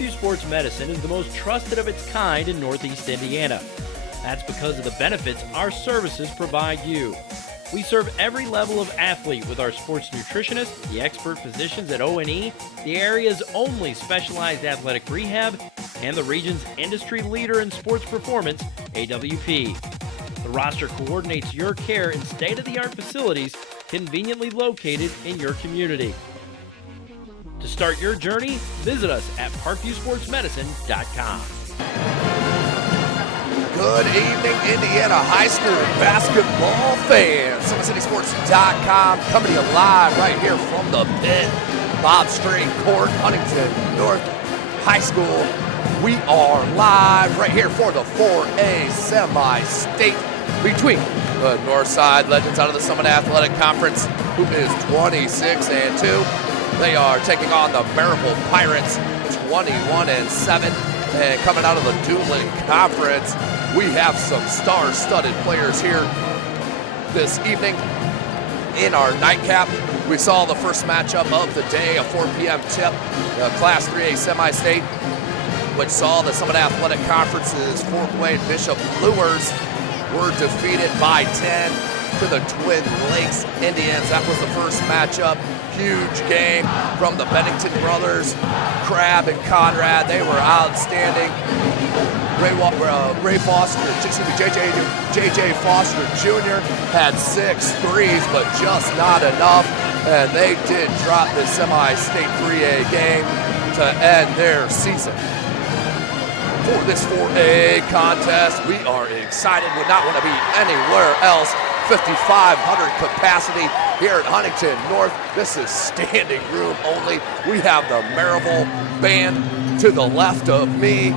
Parkview Sports Medicine is the most trusted of its kind in Northeast Indiana. That's because of the benefits our services provide you. We serve every level of athlete with our sports nutritionists, the expert physicians at O&E, the area's only specialized athletic rehab, and the region's industry leader in sports performance, AWP. The roster coordinates your care in state-of-the-art facilities conveniently located in your community. To start your journey, visit us at parkviewsportsmedicine.com. Good evening, Indiana high school basketball fans. SummitCitySports.com coming to you live right here from the pit. Bob Strait Court, Huntington North High School. We are live right here for the 4A semi-state between the Northside Legends out of the Summit Athletic Conference, who is 26-2. They are taking on the Merrillville Pirates, 21-7. And coming out of the Dublin Conference, we have some star-studded players here this evening. In our nightcap, we saw the first matchup of the day, a 4 p.m. tip, the Class 3A semi-state, which saw the Summit Athletic Conference's Fort Wayne Bishop Lures were defeated by 10 to the Twin Lakes Indians. That was the first matchup. Huge game from the Bennington brothers, Crab and Conrad. They were outstanding. JJ Foster Jr. had 6 threes, but just not enough. And they did drop the semi-state 3A game to end their season. For this 4A contest, we are excited. Would not want to be anywhere else. 5,500 capacity here at Huntington North. This is standing room only. We have the Merrillville band to the left of me,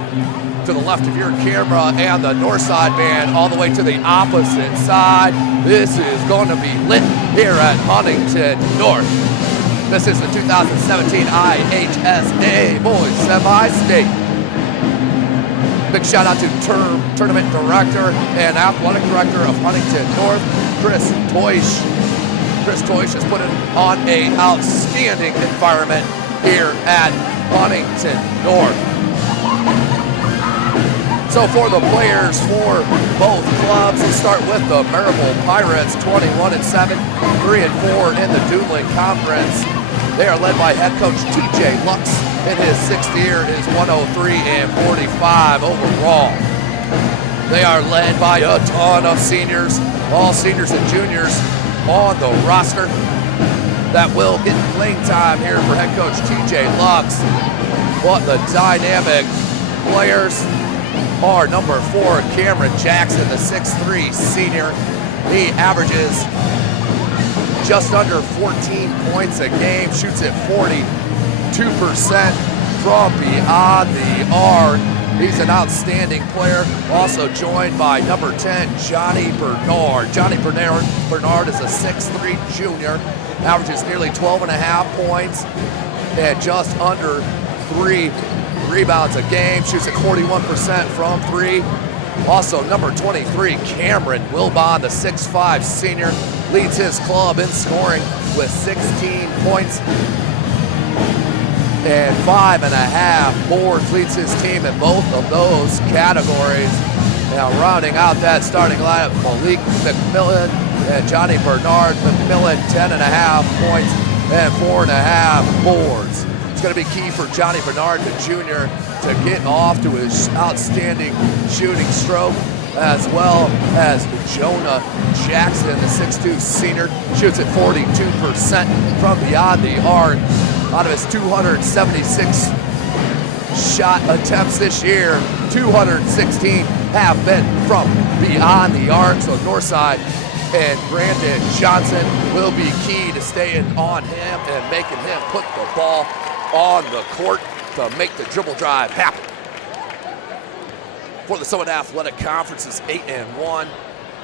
to the left of your camera, and the Northside band all the way to the opposite side. This is going to be lit here at Huntington North. This is the 2017 IHSAA Boys Semi-State. Big shout out to tournament director and athletic director of Huntington North, Chris Toish. Chris Toish has put on an outstanding environment here at Huntington North. So for the players for both clubs, we'll start with the Merrillville Pirates, 21-7, 3-4 in the Dublin Conference. They are led by head coach TJ Lux. In his 6th year is 103-45 overall. They are led by a ton of seniors, all seniors and juniors on the roster that will get playing time here for head coach TJ Lux. But the dynamic players are number 4, Cameron Jackson, the 6'3" senior. He averages just under 14 points a game, shoots at 42% from beyond the arc. He's an outstanding player. Also joined by number 10, Johnny Bernard. Johnny Bernard is a 6'3" junior, averages nearly 12.5 points and just under 3 rebounds a game, shoots at 41% from 3. Also, number 23, Cameron Wilbon, the 6'5" senior, leads his club in scoring with 16 points and 5.5 boards, leads his team in both of those categories. Now rounding out that starting lineup, Malik McMillan and Johnny Bernard. McMillan, 10.5 points and 4.5 boards. It's going to be key for Johnny Bernard, the junior, to get off to his outstanding shooting stroke, as well as Jonah Jackson, the 6'2" senior, shoots at 42% from beyond the arc. Out of his 276 shot attempts this year, 216 have been from beyond the arc. So Northside and Brandon Johnson will be key to staying on him and making him put the ball on the court to make the dribble drive happen. For the Summit Athletic Conference's 8-1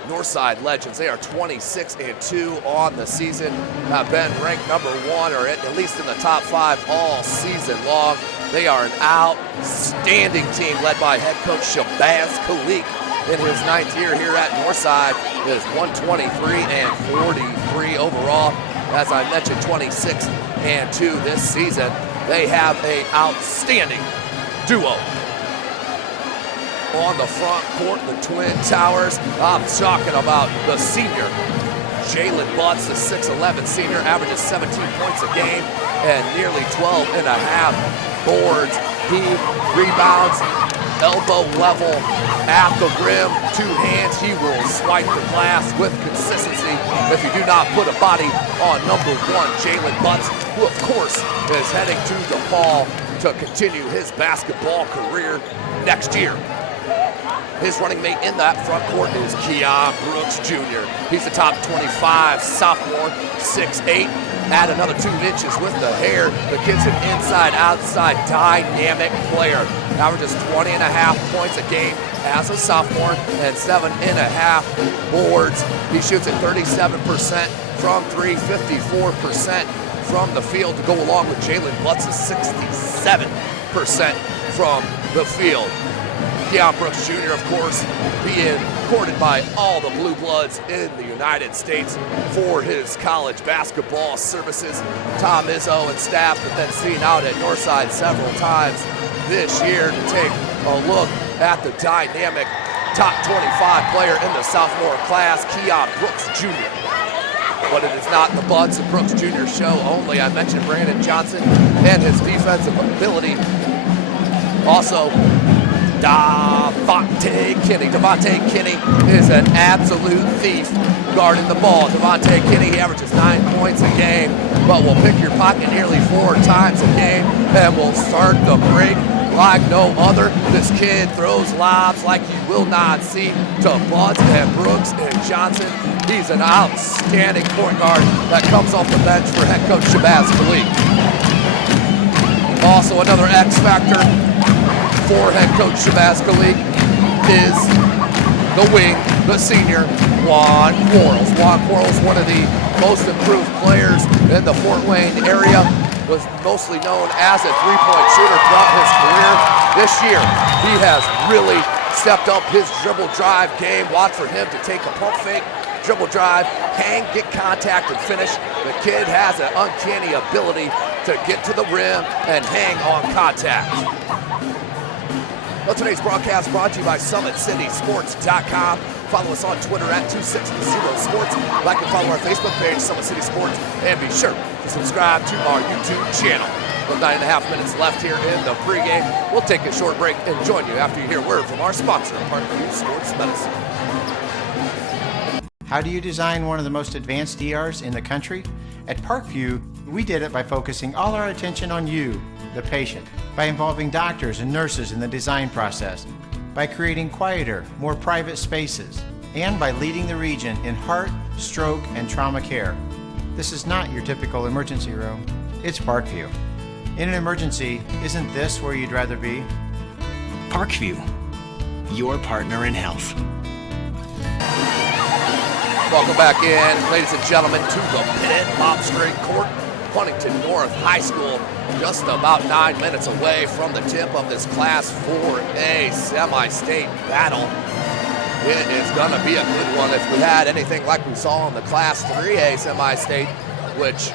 Northside Legends, they are 26-2 on the season, have been ranked number 1 or at least in the top 5 all season long. They are an outstanding team led by head coach Shabazz Khalik. In his 9th year here at Northside, is 123-43 overall. As I mentioned, 26-2 this season. They have an outstanding duo. On the front court, the Twin Towers. I'm talking about the senior. Jalen Butts, the 6'11 senior, averages 17 points a game and nearly 12 and a half boards. He rebounds elbow level at the rim, 2 hands. He will swipe the glass with consistency if you do not put a body on number 1, Jalen Butts, who of course is heading to DePaul to continue his basketball career next year. His running mate in that front court is Keon Brooks Jr. He's a top 25 sophomore, 6'8". Add another 2 inches with the hair. The kid's an inside-outside dynamic player. Averages 20 and a half points a game as a sophomore and 7 and a half boards. He shoots at 37% from 3, 54% from the field to go along with Jalen Butts' 67% from the field. Keon Brooks Jr., of course, being courted by all the Blue Bloods in the United States for his college basketball services. Tom Izzo and staff have been seen out at Northside several times this year to take a look at the dynamic top 25 player in the sophomore class, Keon Brooks Jr. But it is not the Buds and Brooks Jr. show only. I mentioned Brandon Johnson and his defensive ability. Also, Devontae Kinney is an absolute thief guarding the ball. Devontae Kinney, he averages 9 points a game, but will pick your pocket nearly 4 times a game and will start the break like no other. This kid throws lobs like you will not see to Buds and Brooks and Johnson. He's an outstanding point guard that comes off the bench for head coach Shabazz Khalid. Also another X factor for head coach Shabazz Khalid is the wing, the senior, Juan Quarles. Juan Quarles, one of the most improved players in the Fort Wayne area, was mostly known as a three-point shooter throughout his career. This year, he has really stepped up his dribble drive game. Watch for him to take a pump fake, dribble drive, hang, get contact, and finish. The kid has an uncanny ability to get to the rim and hang on contact. Well, today's broadcast brought to you by SummitCitySports.com. Follow us on Twitter at 260sports. Like and follow our Facebook page, Summit City Sports, and be sure to subscribe to our YouTube channel. With 9.5 minutes left here in the pregame, we'll take a short break and join you after you hear word from our sponsor, Parkview Sports Medicine. How do you design one of the most advanced ERs in the country? At Parkview, we did it by focusing all our attention on you, the patient, by involving doctors and nurses in the design process, by creating quieter, more private spaces, and by leading the region in heart, stroke, and trauma care. This is not your typical emergency room. It's Parkview. In an emergency, isn't this where you'd rather be? Parkview, your partner in health. Welcome back in, ladies and gentlemen, to the pit, Bob String Court, Huntington North High School, just about 9 minutes away from the tip of this Class 4A semi-state battle. It is going to be a good one if we had anything like we saw in the Class 3A semi-state, which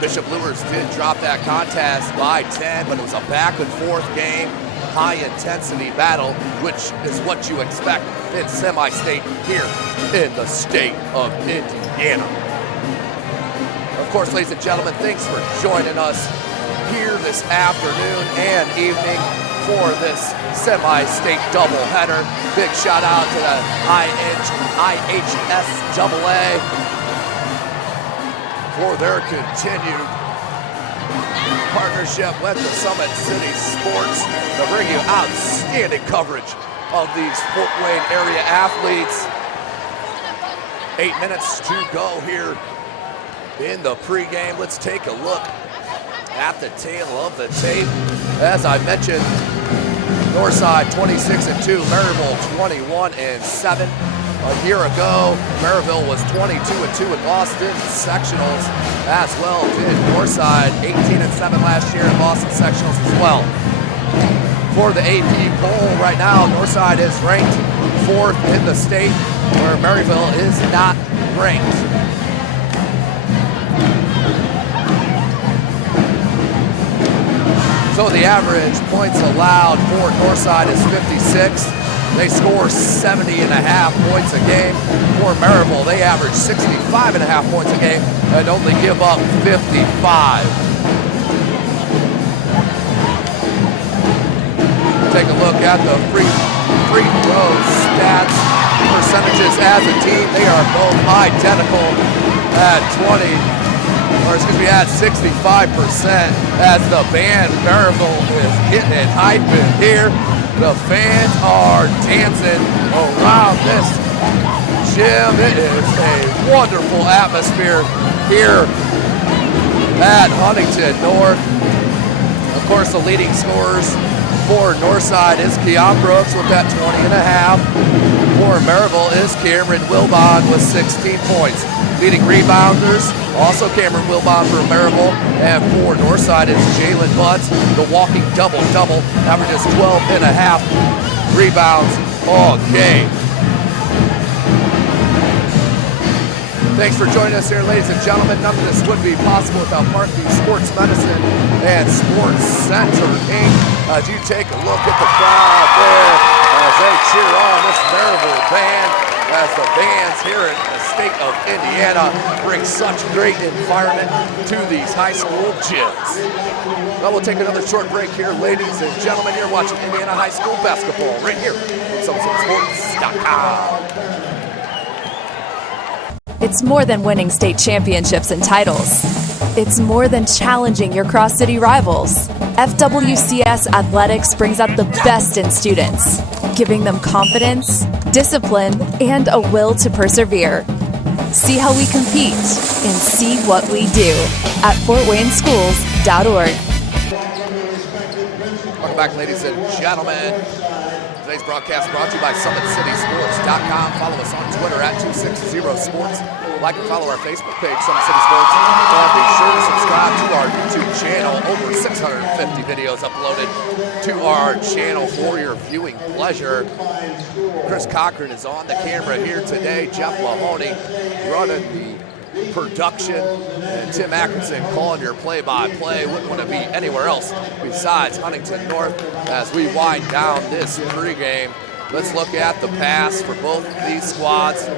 Bishop Lewis did drop that contest by 10, but it was a back-and-forth game, high-intensity battle, which is what you expect in semi-state here in the state of Indiana. Of course, ladies and gentlemen, thanks for joining us here this afternoon and evening for this semi-state doubleheader. Big shout out to the IHSAA for their continued partnership with the Summit City Sports to bring you outstanding coverage of these Fort Wayne area athletes. 8 minutes to go here in the pregame. Let's take a look at the tail of the tape. As I mentioned, Northside 26-2, Merrillville 21-7. A year ago, Merrillville was 22-2 in Boston sectionals as well. Did Northside 18-7 last year in Boston sectionals as well. For the AP poll right now, Northside is ranked 4th in the state, where Merrillville is not ranked. So the average points allowed for Northside is 56. They score 70.5 points a game. For Merrillville, they average 65.5 points a game and only give up 55. Take a look at the free throw stats, percentages as a team. They are both identical at 65% as the band Merrillville is getting it hyping here. The fans are dancing around this gym. It is a wonderful atmosphere here at Huntington North. Of course, the leading scorers for Northside is Keon Brooks with that 20.5. For Merrillville is Cameron Wilbon with 16 points. Leading rebounders, also Cameron Wilbon for Merrillville, and for Northside is Jalen Butts, the walking double-double, averages 12.5 rebounds all game. Thanks for joining us here, ladies and gentlemen. None of this would be possible without Parkview Sports Medicine and Sports Center, Inc. As you take a look at the crowd there as they cheer on this Merrillville band, as the bands here in the state of Indiana bring such great environment to these high school gyms. Well, we'll take another short break here, ladies and gentlemen. You're watching Indiana High School basketball right here on SummitCitySports.com. It's more than winning state championships and titles. It's more than challenging your cross-city rivals. FWCS Athletics brings out the best in students, giving them confidence, discipline, and a will to persevere. See how we compete and see what we do at FortWayneSchools.org. Welcome back, ladies and gentlemen. Today's broadcast brought to you by SummitCitySports.com. Follow us on Twitter at 260sports. Like and follow our Facebook page, Summit City Sports. And be sure to subscribe to our YouTube channel. Over 650 videos uploaded to our channel for your viewing pleasure. Chris Cochran is on the camera here today. Jeff Mahoney running the production, and Tim Atkinson calling your play-by-play. Wouldn't want to be anywhere else besides Huntington North as we wind down this pregame. Let's look at the pass for both of these squads.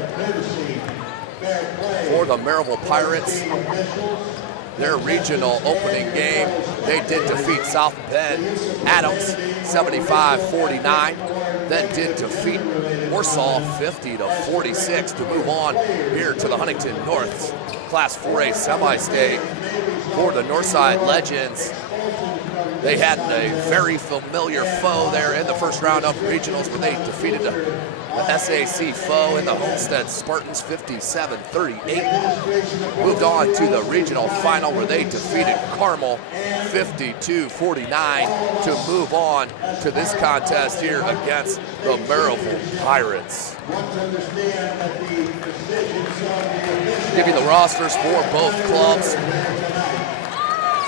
For the Merrillville Pirates, their regional opening game, they did defeat South Bend Adams 75-49. Then did defeat Warsaw 50-46 to move on here to the Huntington North's Class 4A semi-state. For the Northside Legends, they had a very familiar foe there in the first round of regionals where they defeated the SAC foe in the Homestead Spartans 57-38. Moved on to the regional final where they defeated Carmel 52-49 to move on to this contest here against the Merrillville Pirates. Give you the rosters for both clubs.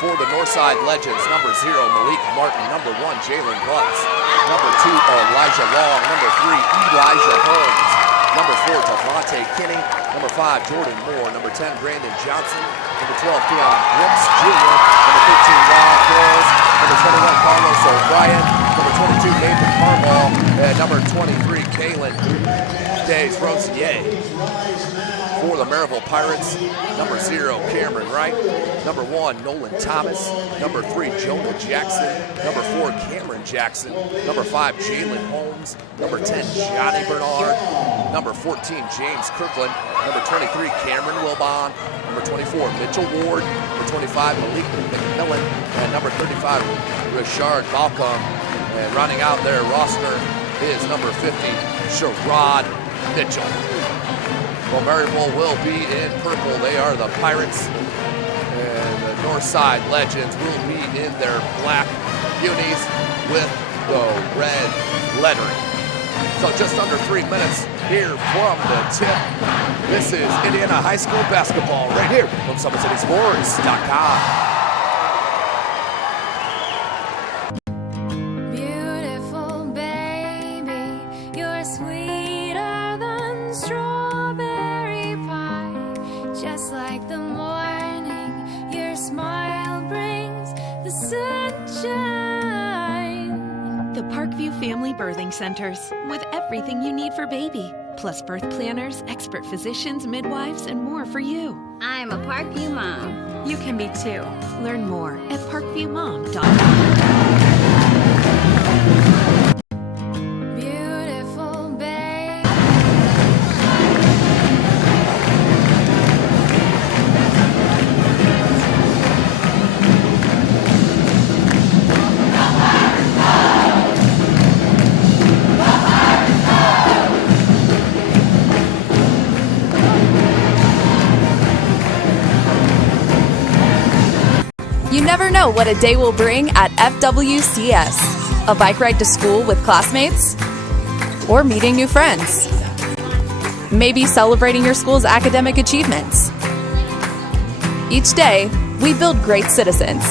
For the Northside Legends, number 0, Malik Martin. Number 1, Jalen Butts. Number 2, Elijah Long. Number 3, Elijah Holmes. Number 4, Devontae Kinney. Number 5, Jordan Moore. Number 10, Brandon Johnson. Number 12, Keon Brooks Jr. Number 15, Ron Quarles. Number 21, Carlos O'Brien. Number 22, Nathan Carmall. And number 23, Kalen Days Rosier. For the Merrillville Pirates, number 0, Cameron Wright. Number 1, Nolan Thomas. Number 3, Jonah Jackson. Number 4, Cameron Jackson. Number 5, Jalen Holmes. Number 10, Johnny Bernard. Number 14, James Kirkland. Number 23, Cameron Wilbon. Number 24, Mitchell Ward. Number 25, Malik McMillan. And number 35, Richard Balcom. And rounding out their roster is number 50, Sherrod Mitchell. Well, Merrillville will be in purple. They are the Pirates. And the Northside Legends will be in their black unis with the red lettering. So just under 3 minutes here from the tip. This is Indiana High School basketball right here from SummitCitySports.com. Like the morning, your smile brings the sunshine. family birthing centers with everything you need for baby, plus birth planners, expert physicians, midwives, and more for you. I'm a Parkview mom. You can be too. Learn more at parkviewmom.com. Beautiful babe. You never know what a day will bring at FWCS. A bike ride to school with classmates? Or meeting new friends? Maybe celebrating your school's academic achievements. Each day, we build great citizens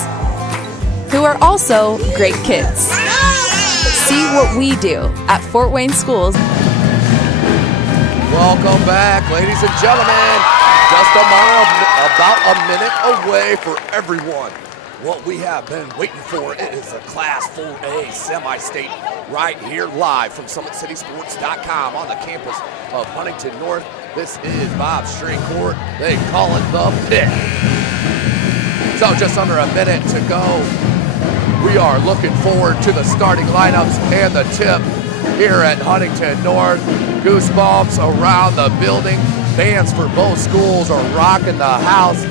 who are also great kids. See what we do at Fort Wayne Schools. Welcome back, ladies and gentlemen. Just about a minute away for everyone. What we have been waiting for is a Class 4A semi-state right here live from SummitCitySports.com on the campus of Huntington North. This is Bob's String Court. They call it the Pit. So just under a minute to go. We are looking forward to the starting lineups and the tip here at Huntington North. Goosebumps around the building. Fans for both schools are rocking the house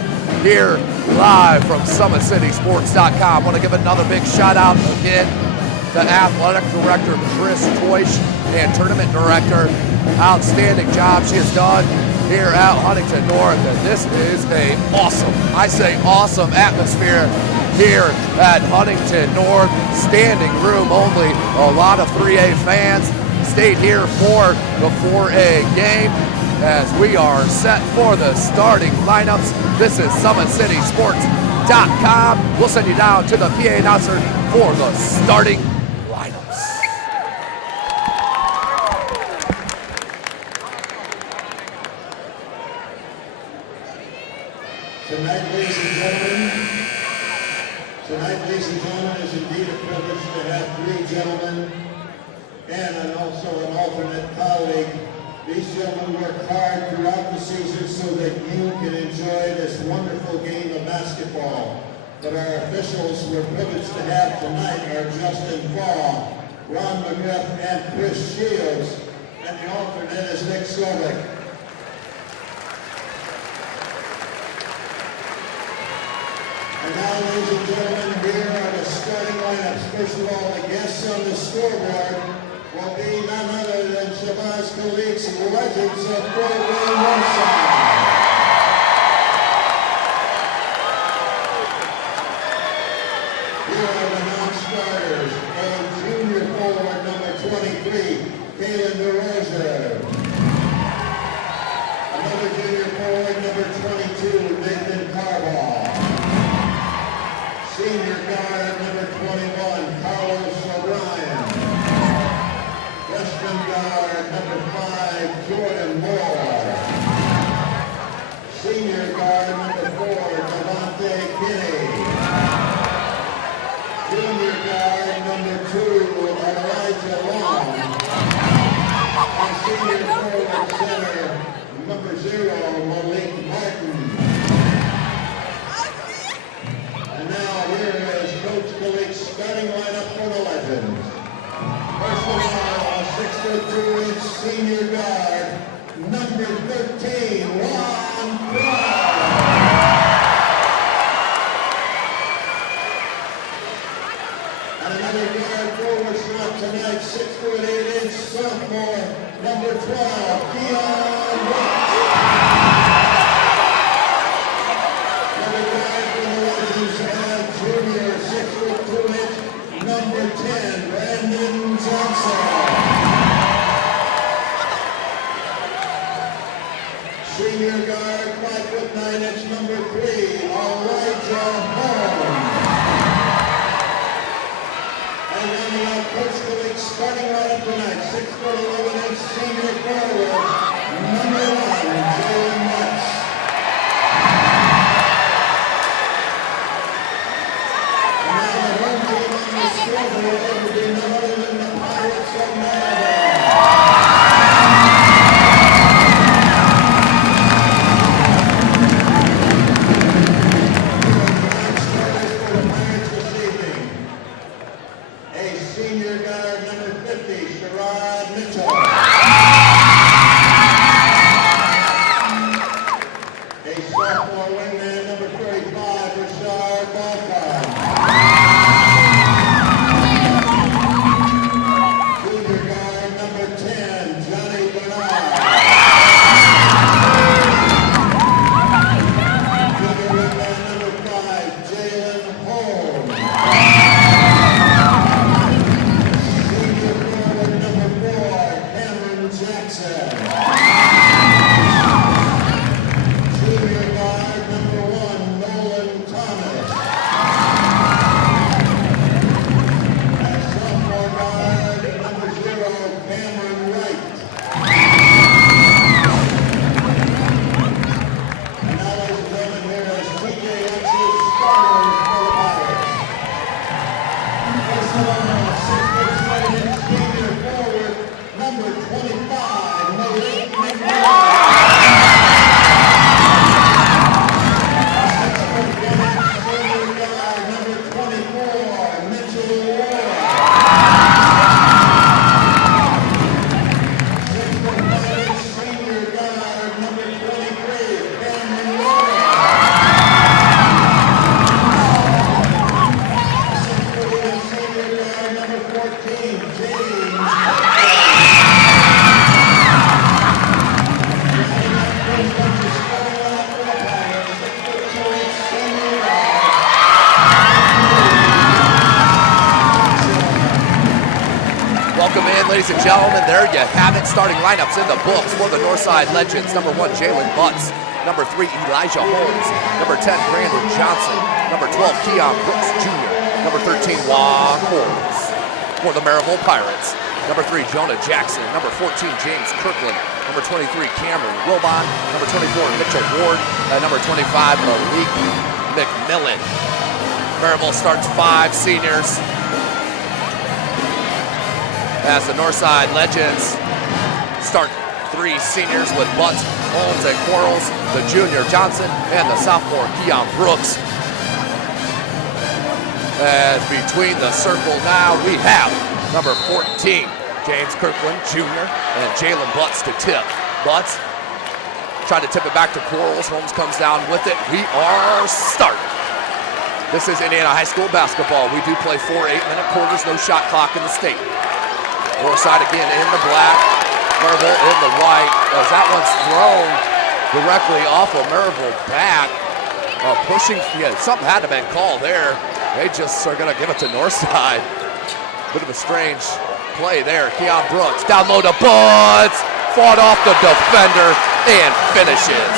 here live from SummitCitySports.com. I want to give another big shout out again to Athletic Director Chris Toish and Tournament Director. Outstanding job she has done here at Huntington North. And this is a awesome atmosphere here at Huntington North. Standing room only. A lot of 3A fans stayed here for the 4A game as we are set for the starting lineups. This is SummitCitySports.com. We'll send you down to the PA announcer for the starting lineups. Tonight, ladies and gentlemen, is indeed a privilege to have three gentlemen and also an alternate colleague. These gentlemen work hard throughout the season so that you can enjoy this wonderful game of basketball. But our officials we're privileged to have tonight are Justin Faw, Ron McGriff, and Chris Shields. And the alternate is Nick Slovic. And now, ladies and gentlemen, here are the starting lineups. First of all, the guests on the scoreboard will be none other than Shabazz Khalik's Legends of Fort Wayne Northside. Here are the non-starters. A junior forward, number 23, Kalen DeRosa. Another junior forward, number 22, Nathan Carball. Senior guard, number 21, Carlos O'Brien. Freshman guard, number 5, Jordan Moore. Senior guard, number 4, Devontae Kinney. Junior guard, number 2, Elijah Long. And senior forward center, number 0, Malik Martin. And now here is Coach Khalik's starting lineup for the Legends. First of all, a 6'2" senior guard, number 13, Ron Brown. And another guard forward slot tonight, 6'8" sophomore, number 12, Keon Watts. Another guard for the Legends and junior, 6'2", number 10, Brandon Johnson. Senior guard, 5'9", number 3, Elijah Holmes. And rounding out Coach Khalik's starting lineup tonight, 6'11" senior forward, number 1, Jalen Watts. And now the home team on the scoreboard will be none other than the Pirates of Ladies and gentlemen, there you have it. Starting lineups in the books for the Northside Legends. Number 1, Jalen Butts. Number 3, Elijah Holmes. Number 10, Brandon Johnson. Number 12, Keon Brooks Jr. Number 13, Juan Holmes for the Merrillville Pirates. Number 3, Jonah Jackson. Number 14, James Kirkland. Number 23, Cameron Wilbon. Number 24, Mitchell Ward. Number 25, Malik McMillan. Merrillville starts 5 seniors as the Northside Legends start 3 seniors with Butts, Holmes, and Quarles, the junior Johnson, and the sophomore Keon Brooks. As between the circle now, we have number 14, James Kirkland Jr. and Jalen Butts to tip. Butts trying to tip it back to Quarles. Holmes comes down with it. We are starting. This is Indiana High School basketball. We do play 4 8-minute quarters, no shot clock in the state. Northside again in the black, Merrillville in the white, as that one's thrown directly off of Merrillville back. Pushing, something had to have been called there. They just are gonna give it to Northside. Bit of a strange play there. Keon Brooks, down low to Butts, fought off the defender and finishes.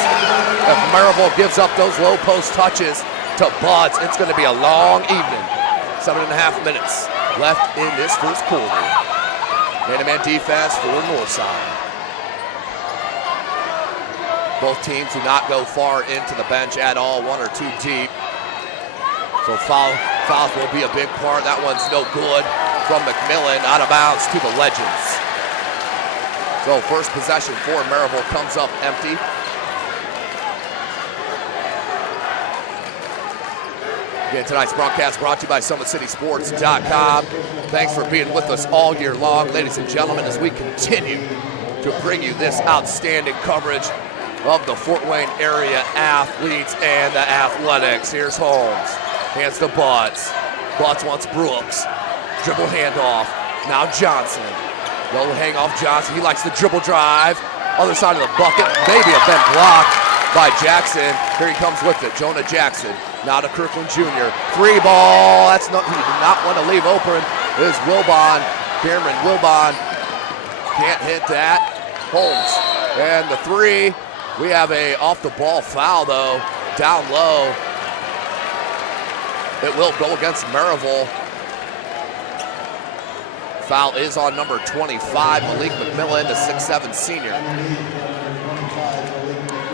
If Merrillville gives up those low post touches to Butts, it's gonna be a long evening. 7.5 minutes left in this first quarter. Man-to-man defense for Northside. Both teams do not go far into the bench at all, 1 or 2 deep. So fouls will be a big part. That one's no good from McMillan, out of bounds to the Legends. So first possession for Merrillville comes up empty. Again, tonight's broadcast brought to you by SummitCitySports.com. Thanks for being with us all year long, ladies and gentlemen, as we continue to bring you this outstanding coverage of the Fort Wayne area athletes and the athletics. Here's Holmes, hands to Butts. Butts wants Brooks. Dribble handoff. Now Johnson. No hang off Johnson. He likes the dribble drive. Other side of the bucket. Maybe have been blocked by Jackson. Here he comes with it. Jonah Jackson. Now to Kirkland Jr. 3 ball. That's not, he did not want to leave open. Is Wilbon. Cameron Wilbon. Can't hit that. Holmes. And the 3. We have a off the ball foul though. Down low. It will go against Merrillville. Foul is on number 25, Malik McMillan, the 6'7" senior.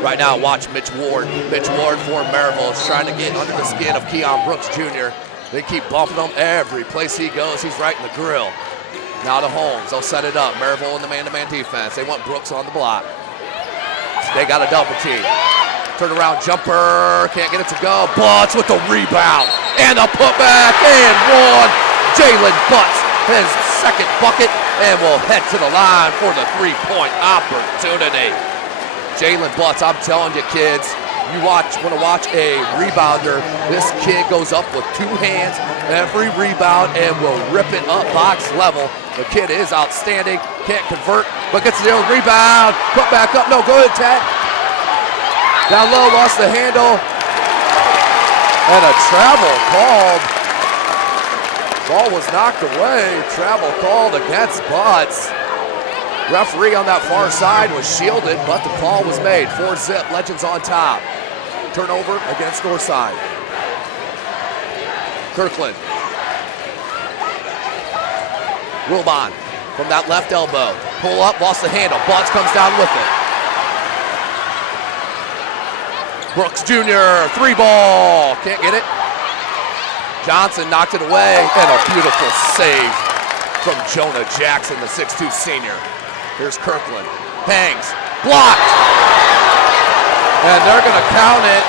Right now, watch Mitch Ward. Mitch Ward for Merrillville is trying to get under the skin of Keon Brooks Jr. They keep bumping him every place he goes. He's right in the grill. Now to Holmes. They'll set it up. Merrillville in the man-to-man defense. They want Brooks on the block. They got a double team. Turn around jumper. Can't get it to go. Butts with the rebound. And a putback. And one. Jalen Butts, his second bucket. And will head to the line for the three-point opportunity. Jalen Butts, I'm telling you, kids, you want to watch a rebounder. This kid goes up with two hands every rebound and will rip it up box level. The kid is outstanding. Can't convert, but gets the own rebound. Put back up. No good. Ted. Down low, lost the handle. And a travel called. Ball was knocked away. Travel called against Butts. Referee on that far side was shielded, but the call was made. 4-zip, Legends on top. Turnover against Northside. Kirkland. Wilbon from that left elbow. Pull up, lost the handle. Butts comes down with it. Brooks Jr., three ball. Can't get it. Johnson knocked it away, and a beautiful save from Jonah Jackson, the 6'2 senior. Here's Kirkland. Hangs. Blocked. And they're going to count it.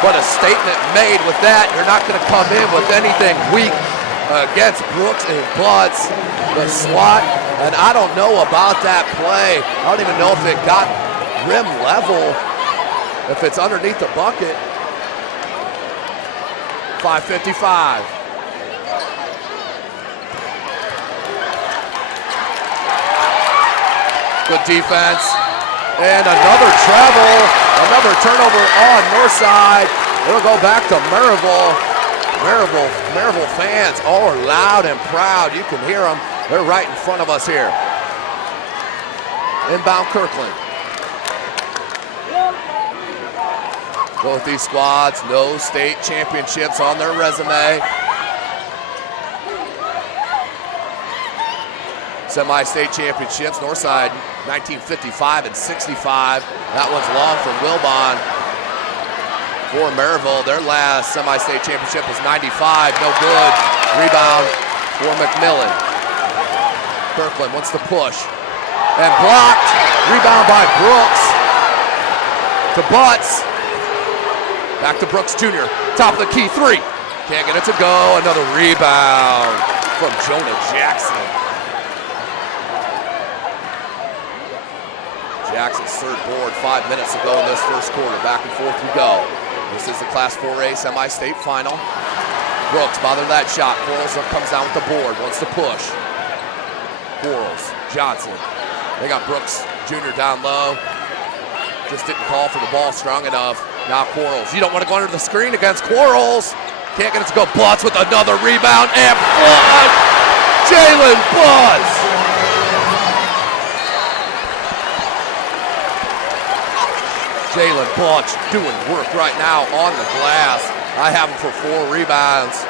But a statement made with that. You're not going to come in with anything weak against Brooks and Butts. The swat. And I don't know about that play. I don't even know if it got rim level. If it's underneath the bucket. 5:55. Good defense. And another travel, another turnover on Northside. It'll go back to Merrillville. Merrillville fans all are loud and proud. You can hear them. They're right in front of us here. Inbound Kirkland. Both these squads, no state championships on their resume. Semi-state championships, Northside 1955 and 65. That one's long from Wilbon. For Merrillville, their last semi-state championship was 95, no good. Rebound for McMillan. Kirkland wants to push. And blocked. Rebound by Brooks. To Butts. Back to Brooks Jr. Top of the key, three. Can't get it to go. Another rebound from Jonah Jackson. Jackson's third board 5 minutes ago in this first quarter. Back and forth we go. This is the Class 4A semi-state final. Brooks bothered that shot. Quarles comes down with the board, wants to push. Quarles, Johnson. They got Brooks Jr. down low. Just didn't call for the ball strong enough. Now Quarles. You don't want to go under the screen against Quarles. Can't get it to go. Butts with another rebound and blood. Jalen Butts. Jalen Butts doing work right now on the glass. I have him for 4 rebounds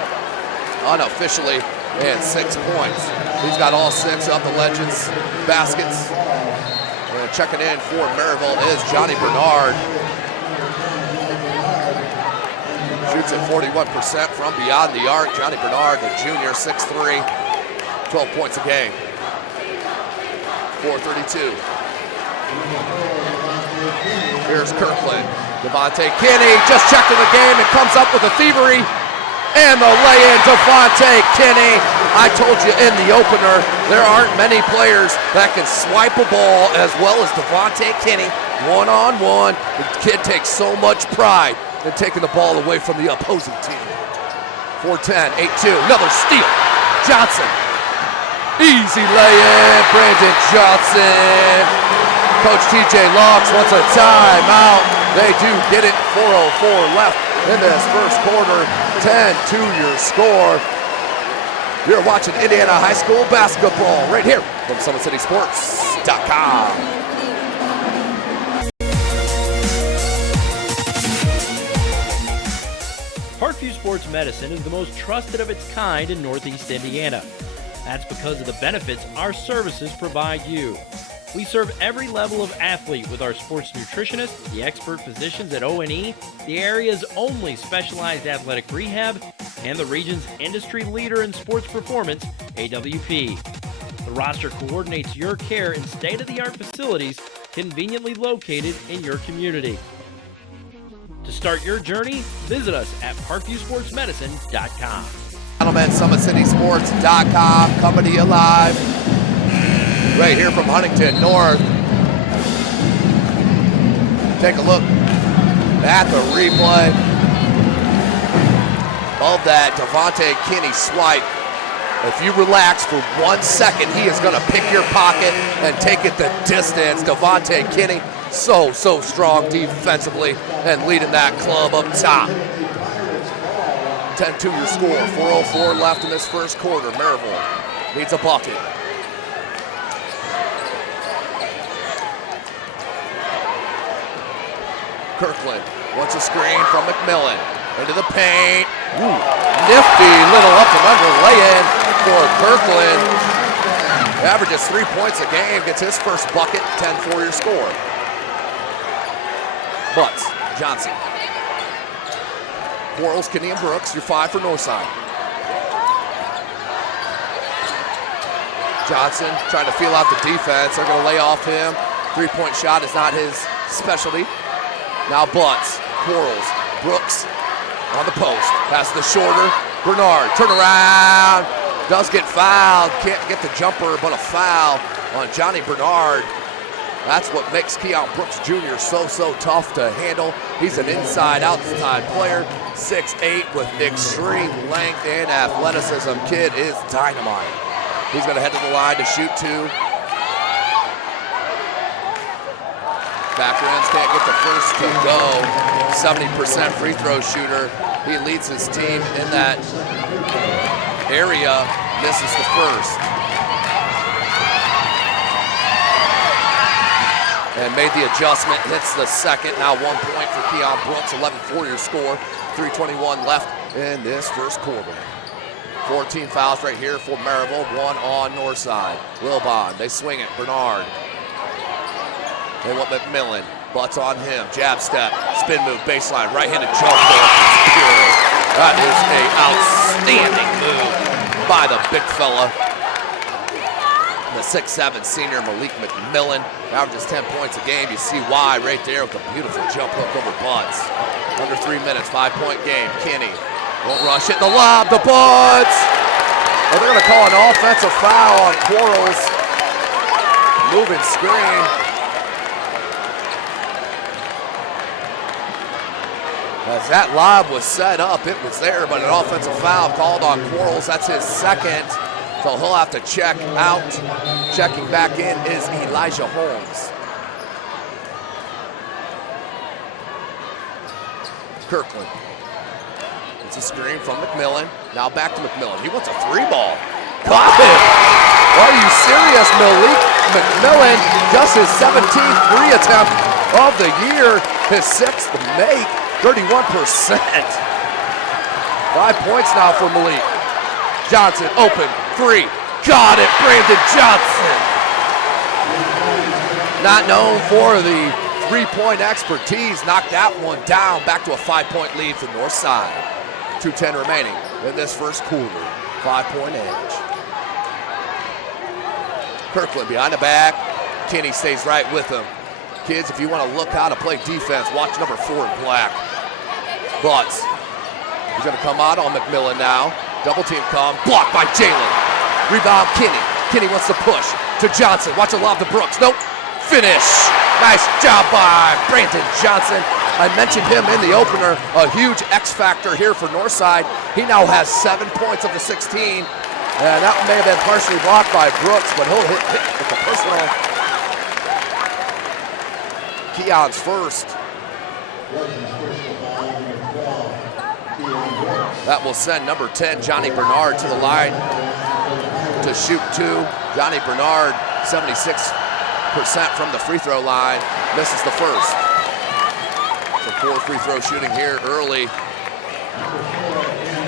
unofficially and 6 points. He's got all 6 of the Legends baskets. And checking in for Merrillville is Johnny Bernard. Shoots at 41% from beyond the arc. Johnny Bernard, the junior, 6'3", 12 points a game. 4:32. Here's Kirkland. Devontae Kinney just checked in the game and comes up with a thievery. And the lay-in, Devontae Kinney. I told you in the opener, there aren't many players that can swipe a ball as well as Devontae Kinney. One-on-one. The kid takes so much pride in taking the ball away from the opposing team. 4:10, 8-2. Another steal. Johnson. Easy lay-in. Brandon Johnson. Coach TJ Locks wants a timeout. They do get it. 4:04 left in this first quarter. 10-2 your score. You're watching Indiana High School basketball right here from SummitCitySports.com. Parkview Sports Medicine is the most trusted of its kind in Northeast Indiana. That's because of the benefits our services provide you. We serve every level of athlete with our sports nutritionists, the expert physicians at O&E, the area's only specialized athletic rehab, and the region's industry leader in sports performance, AWP. The roster coordinates your care in state-of-the-art facilities conveniently located in your community. To start your journey, visit us at parkviewsportsmedicine.com. Gentlemen, SummitCitySports.com, coming to you live right here from Huntington North. Take a look at the replay of that Devontae Kinney swipe. If you relax for 1 second, he is going to pick your pocket and take it the distance. Devontae Kinney, so strong defensively and leading that club up top. 10-2 your score, 4:04 left in this first quarter. Merrillville needs a bucket. Kirkland wants a screen from McMillan. Into the paint. Ooh, nifty little up and under lay-in for Kirkland. Averages 3 points a game, gets his first bucket, 10-4 your score. Butts, Johnson. Quarles, Kinney, and Brooks, your 5 for Northside. Johnson trying to feel out the defense. They're going to lay off him. 3-point shot is not his specialty. Now Butts, Quarles, Brooks on the post. Pass the shorter. Bernard, turn around. Does get fouled. Can't get the jumper, but a foul on Johnny Bernard. That's what makes Keon Brooks Jr. so tough to handle. He's an inside-outside player, 6'8", with extreme length and athleticism. Kid is dynamite. He's going to head to the line to shoot 2. Back ends can't get the first to go. 70% free throw shooter. He leads his team in that area. Misses the first. And made the adjustment, hits the second. Now 1 point for Keon Brooks, 11-4 your score. 3:21 left in this first quarter. 14 fouls right here for Merrillville, 1 on Northside. Wilbon, they swing it, Bernard. They want McMillan, Butts on him, jab step, spin move, baseline, right-handed jump ball. That is an outstanding move by the big fella. The 6'7" senior Malik McMillan averages 10 points a game. You see why right there with a beautiful jump hook over Butts. Under 3 minutes, 5-point game. Kinney won't rush it. The lob, the Butts. Oh, they're going to call an offensive foul on Quarles. Moving screen. As that lob was set up, it was there, but an offensive foul called on Quarles. That's his second, so he'll have to check out. Checking back in is Elijah Holmes. Kirkland. It's a screen from McMillan. Now back to McMillan. He wants a 3-ball. Got it! Are you serious, Malik McMillan? Just his 17th 3 attempt of the year. His 6th make. 31%. 5 points now for Malik. Johnson, open, 3. Got it, Brandon Johnson. Not known for the 3-point expertise. Knocked that one down. Back to a 5-point lead for Northside. 2:10 remaining in this first quarter. 5-point edge. Kirkland behind the back. Kinney stays right with him. Kids, if you want to look how to play defense, watch number 4 in black. Butts. He's going to come out on McMillan now. Double team come. Blocked by Jalen. Rebound, Kinney. Kinney wants to push to Johnson. Watch it lob to Brooks. Nope. Finish. Nice job by Brandon Johnson. I mentioned him in the opener. A huge X factor here for Northside. He now has 7 points of the 16. And that may have been partially blocked by Brooks, but he'll hit with the personal. Keon's first. That will send number 10, Johnny Bernard, to the line to shoot 2. Johnny Bernard, 76% from the free throw line, misses the first. So poor free throw shooting here early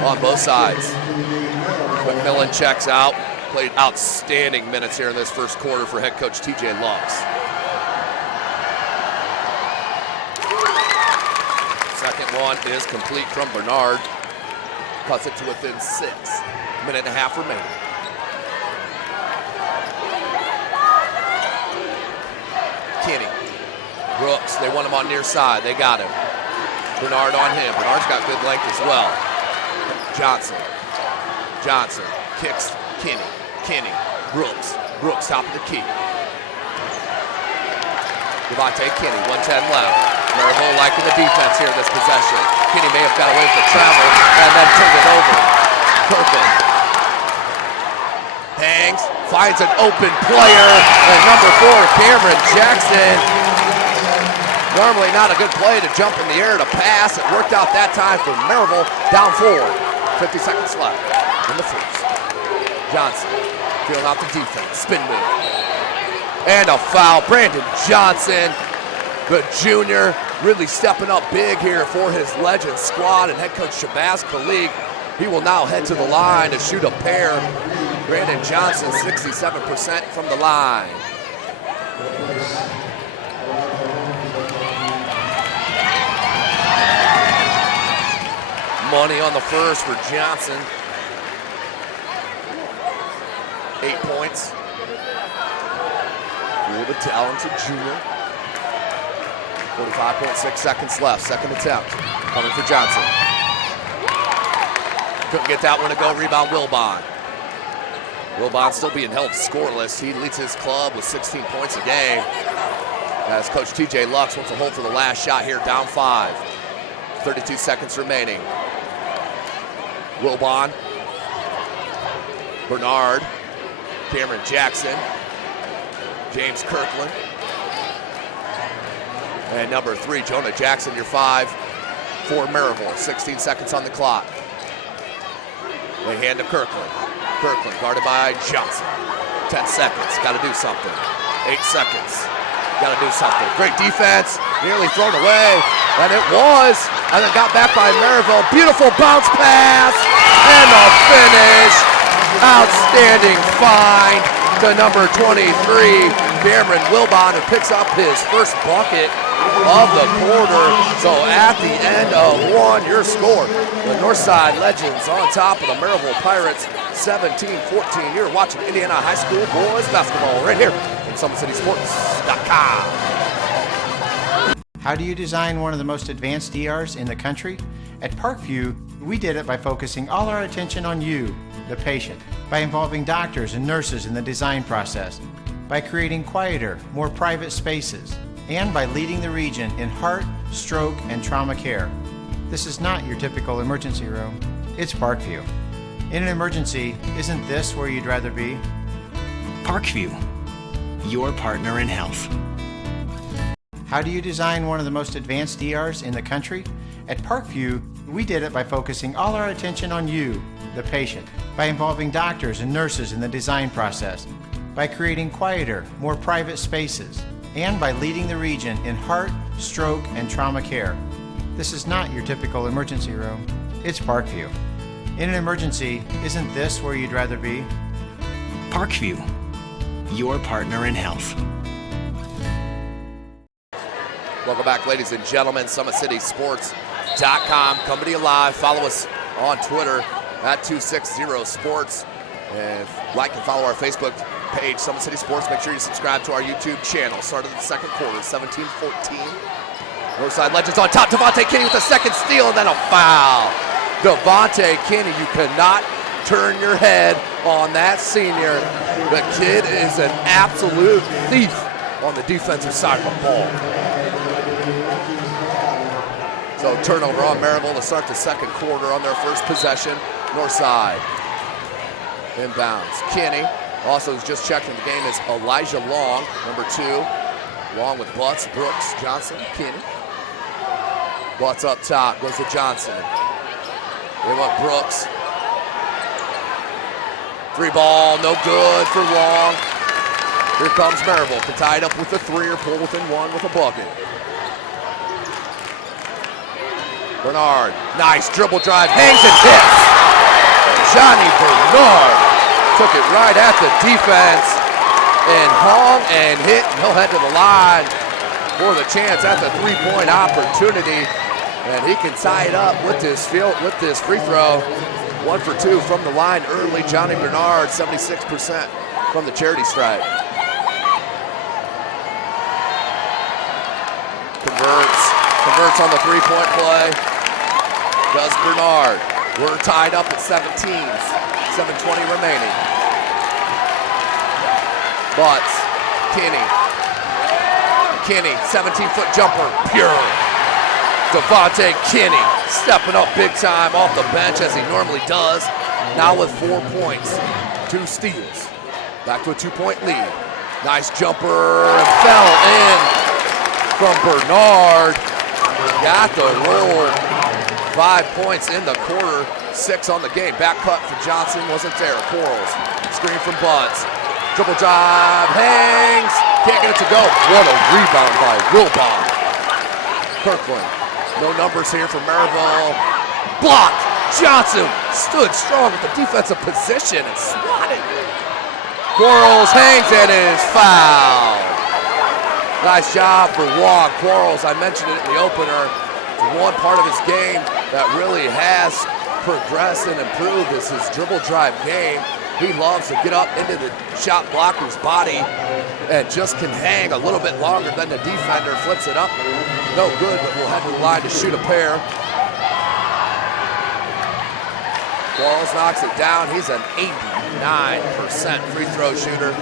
on both sides. McMillan checks out, played outstanding minutes here in this first quarter for head coach TJ Lux. Second one is complete from Bernard. Cuts it to within 6. Minute and a half remaining. Brooks, they want him on near side. They got him. Bernard on him. Bernard's got good length as well. Johnson kicks Kinney. Brooks top of the key. Devontae Kinney, 1:10 left. Merrillville liking the defense here in this possession. Kinney may have got away with the travel and then turned it over. Kirkland hangs, finds an open player, and number 4, Cameron Jackson. Normally not a good play to jump in the air to pass. It worked out that time for Merrillville, down 4. 50 seconds left in the first. Johnson feeling out the defense, spin move. And a foul. Brandon Johnson, the junior, really stepping up big here for his Legends squad, and head coach Shabazz Khalid. He will now head to the line to shoot a pair. Brandon Johnson, 67% from the line. Money on the first for Johnson. 8 points. The talented junior. 45.6 seconds left. Second attempt coming for Johnson. Couldn't get that one to go. Rebound Wilbon. Wilbon still being held scoreless. He leads his club with 16 points a game. As Coach TJ Lux wants to hold for the last shot here, down 5. 32 seconds remaining. Wilbon. Bernard. Cameron Jackson. James Kirkland. And number 3, Jonah Jackson, your 5 for Merrillville. 16 seconds on the clock. They hand to Kirkland. Kirkland guarded by Johnson. 10 seconds, got to do something. 8 seconds, got to do something. Great defense, nearly thrown away, and it was, and then got back by Merrillville. Beautiful bounce pass, and the finish. Outstanding find to number 23, Cameron Wilbon, who picks up his first bucket of the quarter. So at the end of 1, your score, the Northside Legends on top of the Merrillville Pirates, 17-14. You're watching Indiana High School boys basketball right here on SummitCitySports.com. How do you design one of the most advanced ERs in the country? At Parkview, we did it by focusing all our attention on you, the patient, by involving doctors and nurses in the design process, by creating quieter, more private spaces, and by leading the region in heart, stroke, and trauma care. This is not your typical emergency room. It's Parkview. In an emergency, isn't this where you'd rather be? Parkview, your partner in health. How do you design one of the most advanced ERs in the country? At Parkview, we did it by focusing all our attention on you, the patient, by involving doctors and nurses in the design process, by creating quieter, more private spaces, and by leading the region in heart, stroke, and trauma care. This is not your typical emergency room. It's Parkview. In an emergency, isn't this where you'd rather be? Parkview, your partner in health. Welcome back, ladies and gentlemen. SummitCitySports.com. Coming to you live. Follow us on Twitter at 260sports. And like and follow our Facebook page, Summit City Sports. Make sure you subscribe to our YouTube channel. Start of the second quarter, 17-14. Northside Legends on top. Devontae Kinney with a second steal and then a foul. Devontae Kinney, you cannot turn your head on that senior. The kid is an absolute thief on the defensive side of the ball. So turnover on Merrillville to start the second quarter on their first possession. Northside. Inbounds. Kinney also has just checked in the game is Elijah Long, number 2. Long with Butts, Brooks, Johnson, Kinney. Butts up top, goes to Johnson. They want Brooks. 3 ball, no good for Long. Here comes Merrillville, can tie it up with a 3 or pull within 1 with a bucket. Bernard, nice dribble drive, hangs and hits. Johnny Bernard took it right at the defense and hung and hit, and he'll head to the line for the chance at the 3-point opportunity. And he can tie it up with this free throw. 1 for 2 from the line early. Johnny Bernard, 76% from the charity stripe. starts on the three-point play. Does Bernard. We're tied up at 17. 7:20 remaining. Butts. Kinney, 17-foot jumper, pure. Devontae Kinney stepping up big time off the bench as he normally does. Now with 4 points, 2 steals. Back to a 2-point lead. Nice jumper, fell in from Bernard. Got the roll. 5 points in the quarter, 6 on the game. Back cut for Johnson wasn't there. Quarles, screen from Buds. Dribble drive, hangs, can't get it to go. What a rebound by Wilbon. Kirkland, no numbers here for Merrillville. Blocked, Johnson stood strong with the defensive position and swatted. Quarles hangs and is fouled. Nice job for Wong. Quarles, I mentioned it in the opener, one part of his game that really has progressed and improved is his dribble drive game. He loves to get up into the shot blocker's body and just can hang a little bit longer than the defender. Flips it up. No good, but we'll head to the line to shoot a pair. Quarles knocks it down. He's an 89% free throw shooter.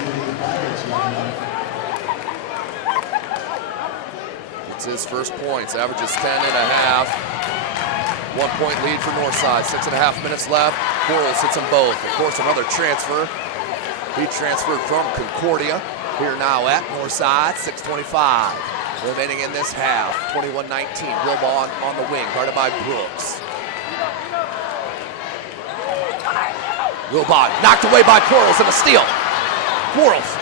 It's his first points. Averages 10.5. 1 point lead for Northside. 6.5 minutes left. Quarles hits them both. Of course, another transfer. He transferred from Concordia. Here now at Northside. 6:25 remaining in this half. 21-19. Wilbon on the wing, guarded by Brooks. Wilbon knocked away by Quarles and a steal. Quarles.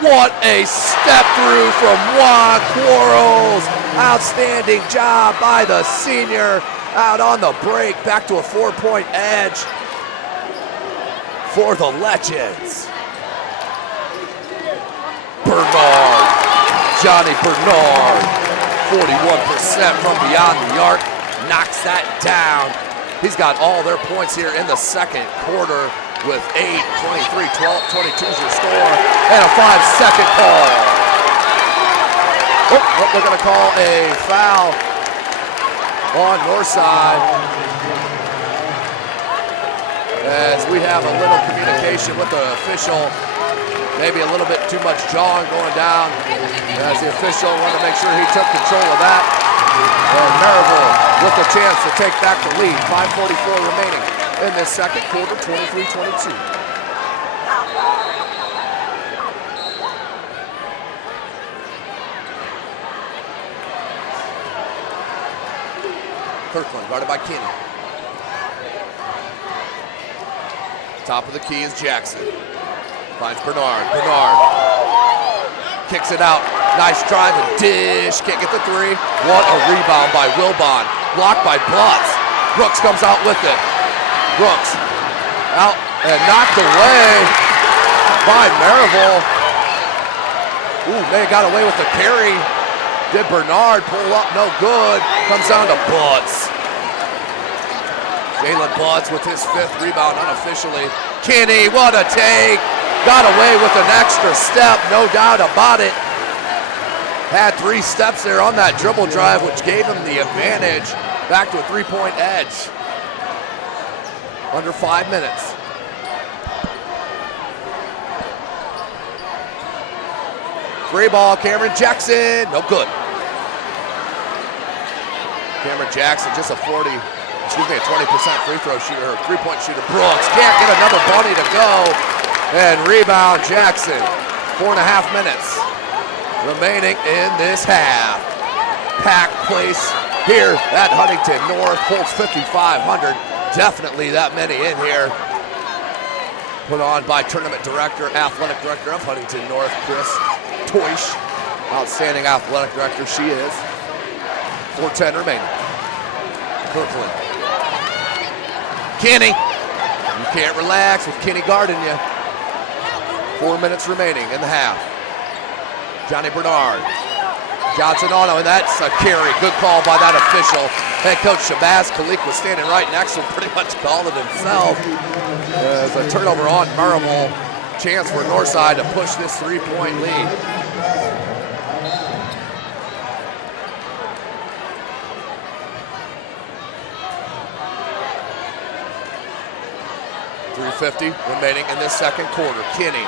What a step through from Juan Quarles. Outstanding job by the senior out on the break. Back to a 4-point edge for the Legends. Bernard, Johnny Bernard, 41% from beyond the arc, knocks that down. He's got all their points here in the second quarter with 8, 23, 12, 22 is your score, and a 5-second call. Oh, they're gonna call a foul on Northside as we have a little communication with the official. Maybe a little bit too much jawing going down as the official wanted to make sure he took control of that. And Merrillville with a chance to take back the lead. 5:44 remaining in this second quarter, 23-22. Kirkland guarded by Kinney. Top of the key is Jackson. Finds Bernard. Bernard kicks it out. Nice drive and dish. Can't get the three. What a rebound by Wilbon. Blocked by Blutz. Brooks comes out with it. Brooks out and knocked away by Merrillville. Ooh, they got away with the carry. Did Bernard pull up? No good. Comes down to Butts. Jalen Butts with his 5th rebound unofficially. Kinney, what a take. Got away with an extra step, no doubt about it. Had 3 steps there on that dribble drive, which gave him the advantage. Back to a 3-point edge. Under 5 minutes. Free ball, Cameron Jackson, no good. Cameron Jackson, just a 20% free throw shooter, 3-point shooter. Brooks can't get another bunny to go. And rebound Jackson. 4.5 minutes remaining in this half. Packed place here at Huntington North. Holds 5,500. Definitely that many in here. Put on by tournament director, athletic director of Huntington North, Chris Toish. Outstanding athletic director she is. 4:10 remaining. Kirkland. Kinney. You can't relax with Kinney guarding you. 4 minutes remaining in the half. Johnny Bernard. Johnson on him, and that's a carry. Good call by that official. Head coach Shabazz Khalik was standing right next to him, pretty much called it himself. It's a turnover on Merrillville. Chance for Northside to push this 3-point lead. 3:50 remaining in this second quarter. Kinney.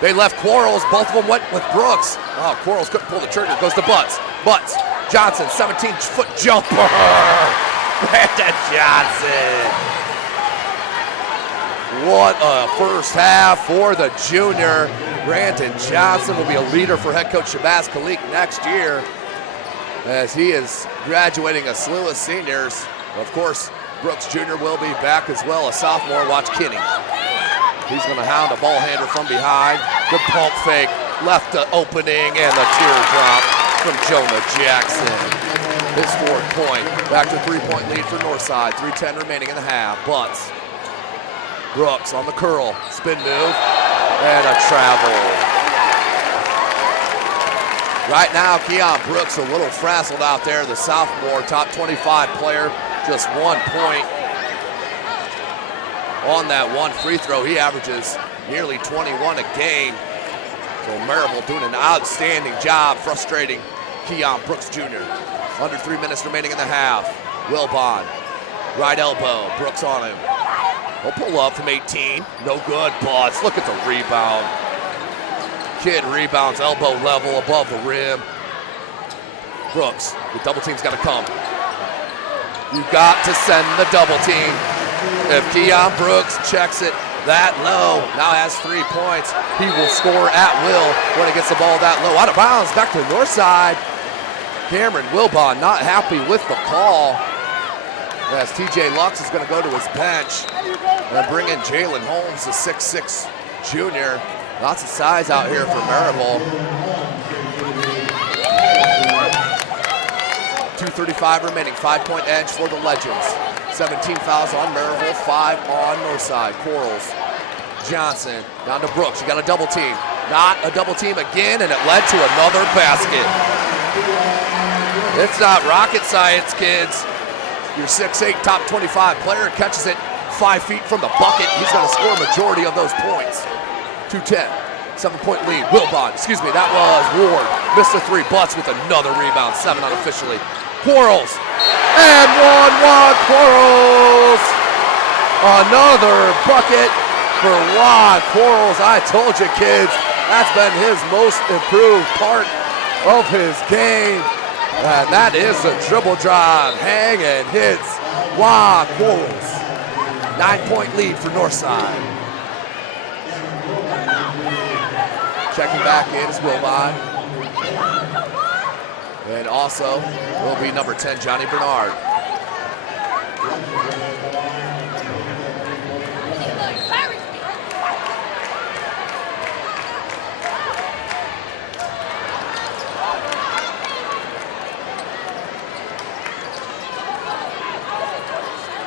They left Quarles. Both of them went with Brooks. Oh, Quarles couldn't pull the trigger. Goes to Butts. Butts. Johnson, 17-foot jumper. Brandon Johnson. What a first half for the junior. Brandon Johnson will be a leader for head coach Shabazz Khalik next year as he is graduating a slew of seniors. Of course, Brooks Jr. will be back as well, a sophomore. Watch Kinney. He's going to hound a ball handler from behind. Good pump fake, left the opening, and the teardrop from Jonah Jackson. His fourth point. Back to 3-point lead for Northside. 3:10 remaining in the half. Butts. Brooks on the curl. Spin move, and a travel. Right now, Keon Brooks a little frazzled out there. The sophomore, top 25 player. Just 1 point on that one free throw. He averages nearly 21 a game. So Merrillville doing an outstanding job frustrating Keon Brooks Jr. Under 3 minutes remaining in the half. Wilbon, right elbow, Brooks on him. He'll pull up from 18, no good, Butts. Look at the rebound. Kid rebounds elbow level above the rim. Brooks, the double team's gotta come. You got to send the double team. If Keon Brooks checks it that low, now has 3 points, he will score at will when he gets the ball that low. Out of bounds, back to the north side. Cameron Wilbon not happy with the call. As TJ Lux is going to go to his bench and bring in Jalen Holmes, the 6'6 junior. Lots of size out here for Merrillville. 2:35 remaining, 5-point edge for the Legends. 17 fouls on Merrillville, 5 on Northside. Quarles, Johnson, down to Brooks. You got a double team. Not a double team again, and it led to another basket. It's not rocket science, kids. Your 6'8", top 25 player catches it 5 feet from the bucket. He's going to score a majority of those points. 2:10, 7-point lead. Wilbon, that was Ward. Missed the 3. Butts with another rebound, 7 unofficially. Quarles, and 1-1 Quarles. Another bucket for Juan Quarles. I told you, kids, that's been his most improved part of his game. And that is a dribble drive, hang and hits. Juan Quarles. 9-point lead for Northside. Checking back in is Wilbon. And also will be number 10, Johnny Bernard.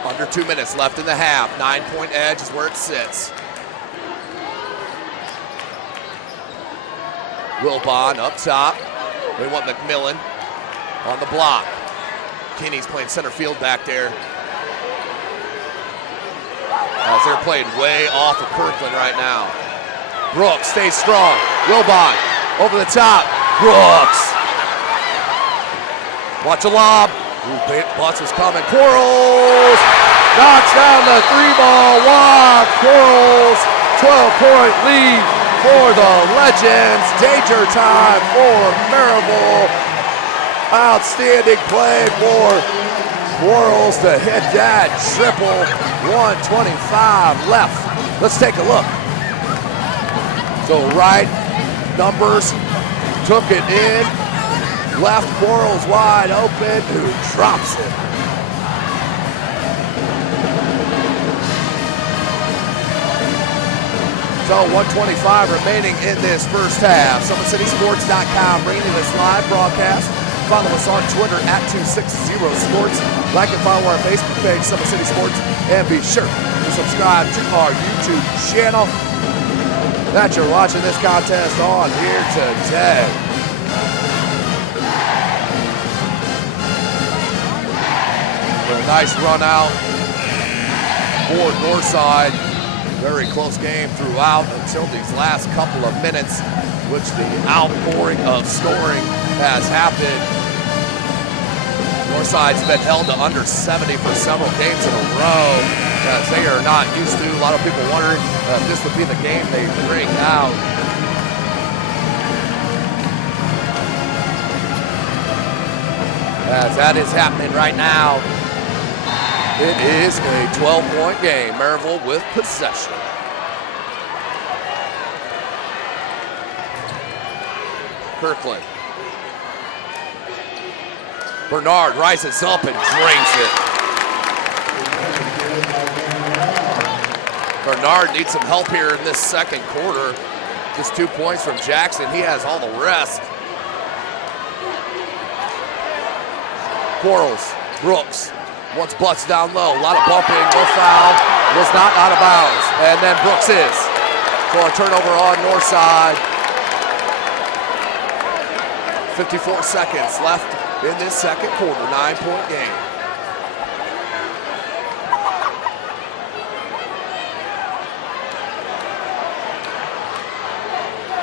Under 2 minutes left in the half. 9-point edge is where it sits. Wilbon up top. They want McMillan on the block. Kinney's playing center field back there. As they're playing way off of Kirkland right now. Brooks stays strong. Wilbon over the top. Brooks. Watch a lob. Butts was coming. Quarles knocks down the 3-ball. Wow, Quarles, 12-point lead for the Legends. Danger time for Merrillville. Outstanding play for Quarles to hit that triple. 1:25 left. Let's take a look. So right numbers, took it in. Left Quarles wide open, who drops it. So 1:25 remaining in this first half. SummitCitySports.com bringing you this live broadcast. Follow us on Twitter at 260sports. Like and follow our Facebook page, Summit City Sports. And be sure to subscribe to our YouTube channel that you're watching this contest on here today. A nice run out for Northside. Very close game throughout until these last couple of minutes, which the outpouring of scoring has happened. Northside's been held to under 70 for several games in a row, as they are not used to. A lot of people wondering if this would be the game they break out. As that is happening right now, it is a 12-point game. Merrillville with possession. Kirkland. Bernard rises up and drains it. Bernard needs some help here in this second quarter. Just 2 points from Jackson. He has all the rest. Quarles, Brooks, once butts down low. A lot of bumping, no foul. Was not out of bounds. And then Brooks is for a turnover on Northside. 54 seconds left in this second quarter, 9-point game.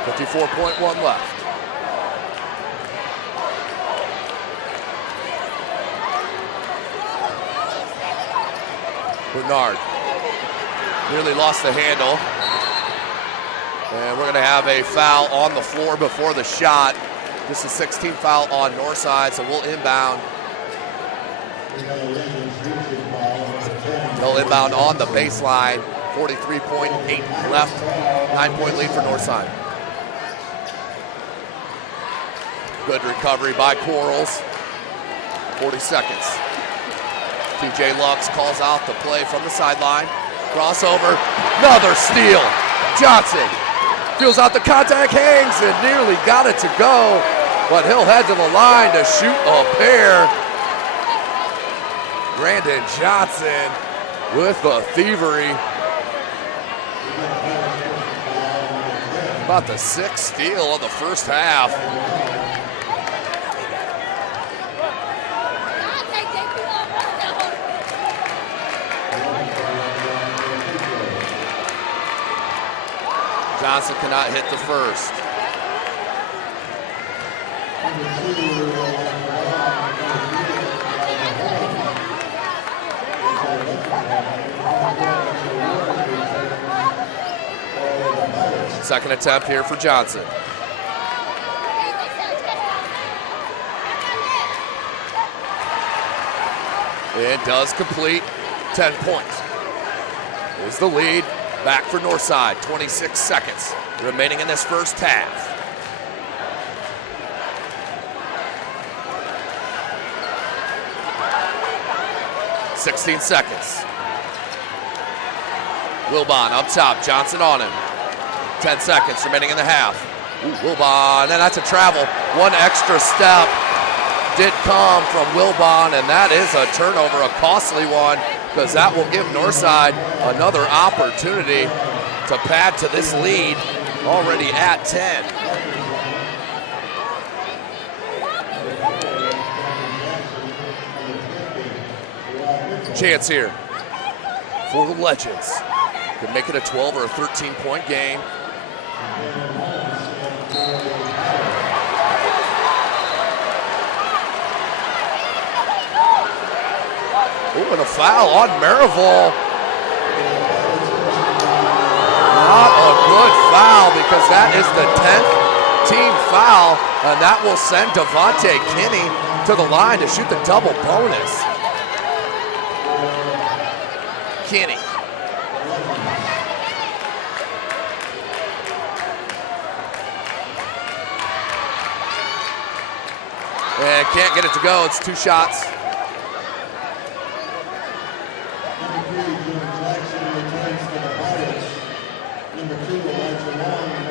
.1 left. Bernard nearly lost the handle. And we're gonna have a foul on the floor before the shot. This is 16th foul on Northside, so we'll inbound. They'll inbound on the baseline. 43.8 left. 9-point lead for Northside. Good recovery by Quarles. 40 seconds. TJ Lux calls out the play from the sideline. Crossover, another steal. Johnson feels out the contact, hangs, and nearly got it to go, but he'll head to the line to shoot a pair. Brandon Johnson with the thievery. About the 6th steal of the first half. Johnson cannot hit the first. Second attempt here for Johnson. It does complete. 10 points. Here's the lead. Back for Northside, 26 seconds remaining in this first half. .16 seconds. Wilbon up top, Johnson on him. 10 seconds remaining in the half. Ooh, Wilbon, and that's a travel. One extra step did come from Wilbon, and that is a turnover, a costly one, because that will give Northside another opportunity to pad to this lead, already at 10. Chance here for the Legends. Could make it a 12 or a 13-point game. Ooh, and a foul on Merrillville. Not a good foul, because that is the 10th team foul, and that will send Devontae Kinney to the line to shoot the double bonus. Kinney. And can't get it to go, it's 2 shots.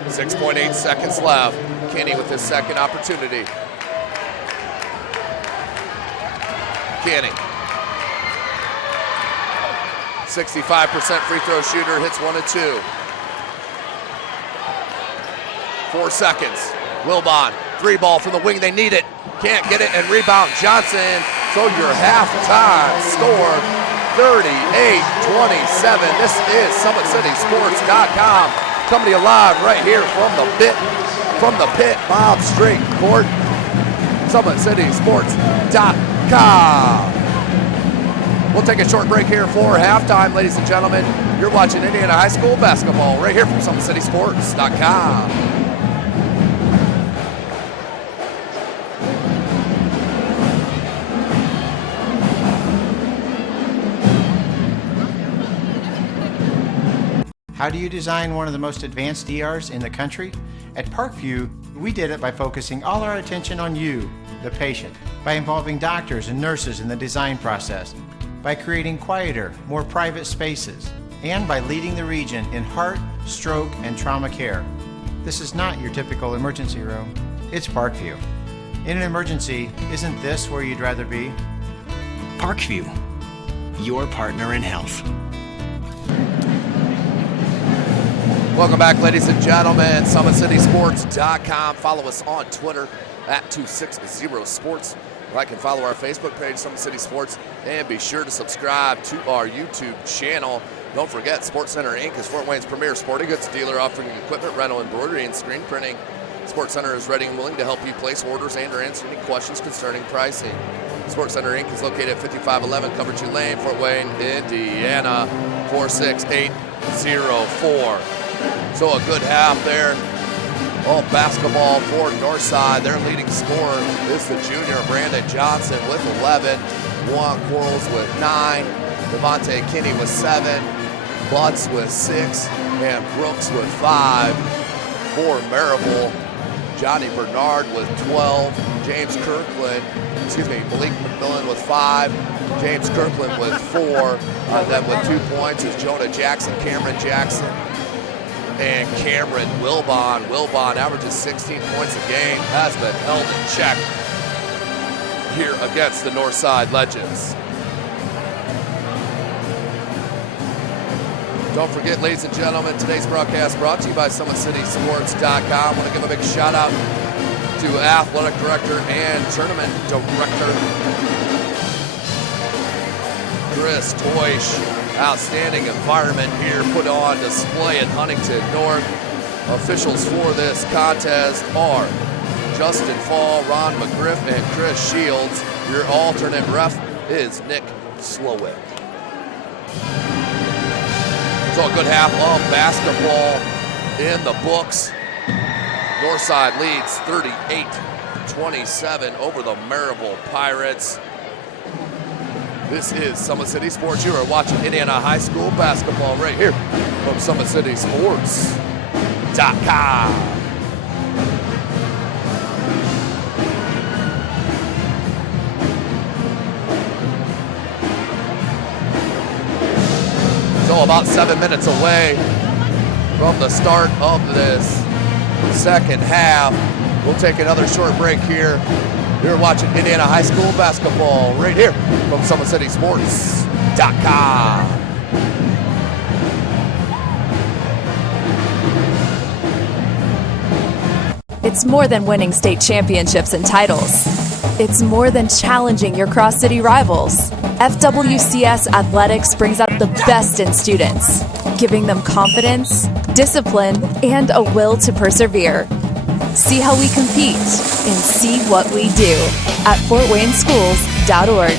6.8 seconds left. Kinney with his second opportunity. Kinney. 65% free throw shooter, hits 1 of 2. 4 seconds. Wilbon, 3 ball from the wing, they need it. Can't get it, and rebound Johnson. So your halftime score, 38-27. This is SummitCitySports.com. Coming to you live right here from the pit, Bob Strait Court. SummitCitySports.com. SummitCitySports.com. We'll take a short break here for halftime, ladies and gentlemen. You're watching Indiana High School basketball right here from SummitCitySports.com. How do you design one of the most advanced ERs in the country? At Parkview, we did it by focusing all our attention on you, the patient, by involving doctors and nurses in the design process, by creating quieter, more private spaces, and by leading the region in heart, stroke, and trauma care. This is not your typical emergency room. It's Parkview. In an emergency, isn't this where you'd rather be? Parkview, your partner in health. Welcome back, ladies and gentlemen. SummitCitySports.com. Follow us on Twitter at 260sports. Like and follow our Facebook page, Summit City Sports, and be sure to subscribe to our YouTube channel. Don't forget, SportsCenter Inc. is Fort Wayne's premier sporting goods dealer offering equipment rental, embroidery, and screen printing. SportsCenter is ready and willing to help you place orders and or answer any questions concerning pricing. SportsCenter Inc. is located at 5511 Cumberland Lane, Fort Wayne, Indiana, 46804. So a good half there. All basketball for Northside. Their leading scorer is the junior Brandon Johnson with 11. Juan Quarles with 9. Devontae Kinney with 7. Butts with 6. And Brooks with 5. For Merrillville, Johnny Bernard with 12. Malik McMillan with 5. James Kirkland with 4. Then with 2 points is Jonah Jackson, Cameron Jackson, and Cameron Wilbon. Wilbon averages 16 points a game, has been held in check here against the Northside Legends. Don't forget, ladies and gentlemen, today's broadcast brought to you by SummitCitySports.com. I want to give a big shout out to Athletic Director and Tournament Director Chris Toish. Outstanding environment here put on display at Huntington North. Officials for this contest are Justin Fall, Ron McGriff, and Chris Shields. Your alternate ref is Nick Slowick. So a good half of basketball in the books. Northside leads 38-27 over the Merrillville Pirates. This is Summit City Sports. You are watching Indiana High School basketball right here from SummitCitySports.com. So about 7 minutes away from the start of this second half. We'll take another short break here. You're watching Indiana High School basketball right here from SummitCitySports.com. It's more than winning state championships and titles. It's more than challenging your cross-city rivals. FWCS Athletics brings out the best in students, giving them confidence, discipline, and a will to persevere. See how we compete and see what we do at fortwayneschools.org.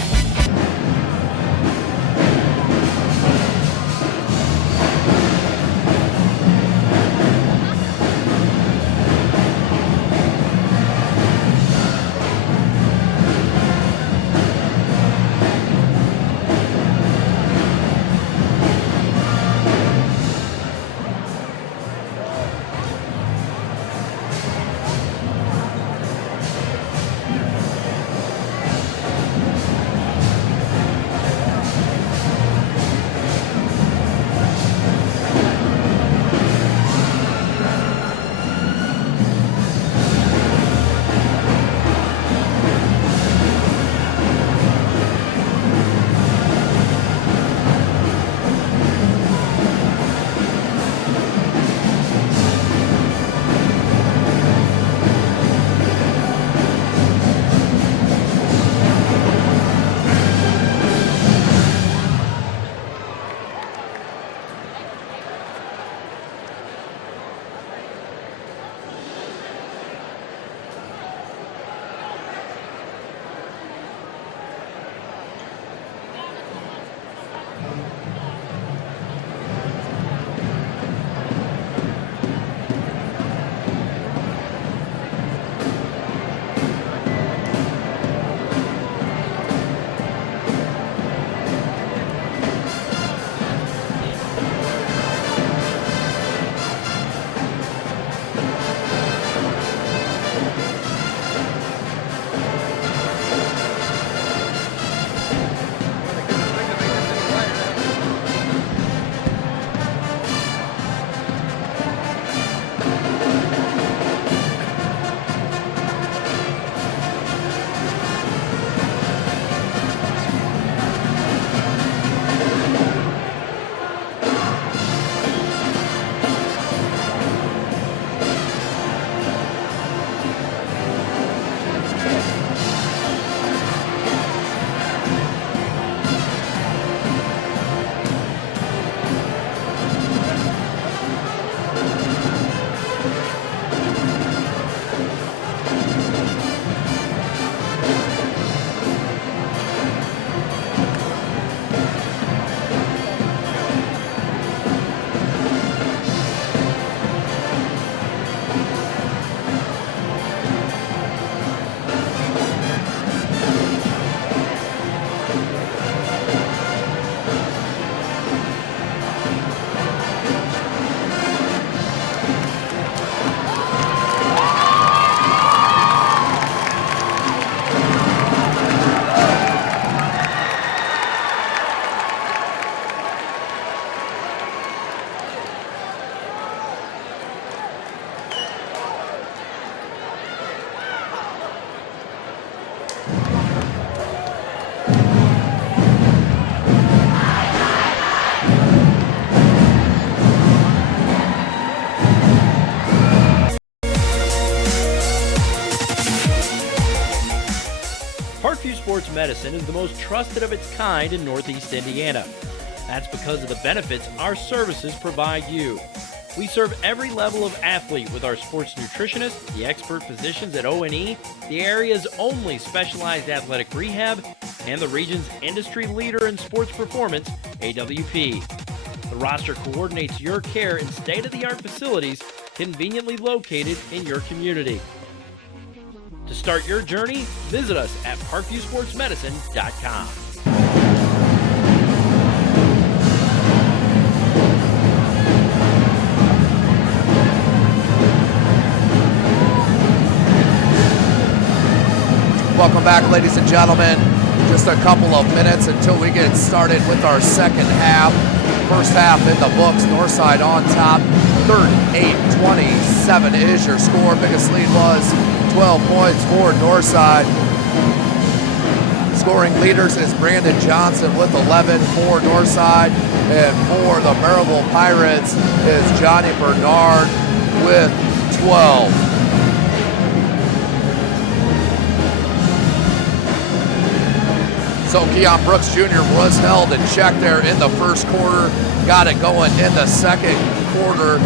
Sports Medicine is the most trusted of its kind in Northeast Indiana. That's because of the benefits our services provide you. We serve every level of athlete with our sports nutritionists, the expert physicians at O&E, the area's only specialized athletic rehab, and the region's industry leader in sports performance, AWP. The roster coordinates your care in state-of-the-art facilities conveniently located in your community. To start your journey, visit us at parkviewsportsmedicine.com. Welcome back, ladies and gentlemen. Just a couple of minutes until we get started with our second half. First half in the books, Northside on top. 38-27 is your score. Biggest lead was 12 points for Northside. Scoring leaders is Brandon Johnson with 11 for Northside. And for the Merrillville Pirates is Johnny Bernard with 12. So Keon Brooks Jr. was held in check there in the first quarter. Got it going in the second quarter.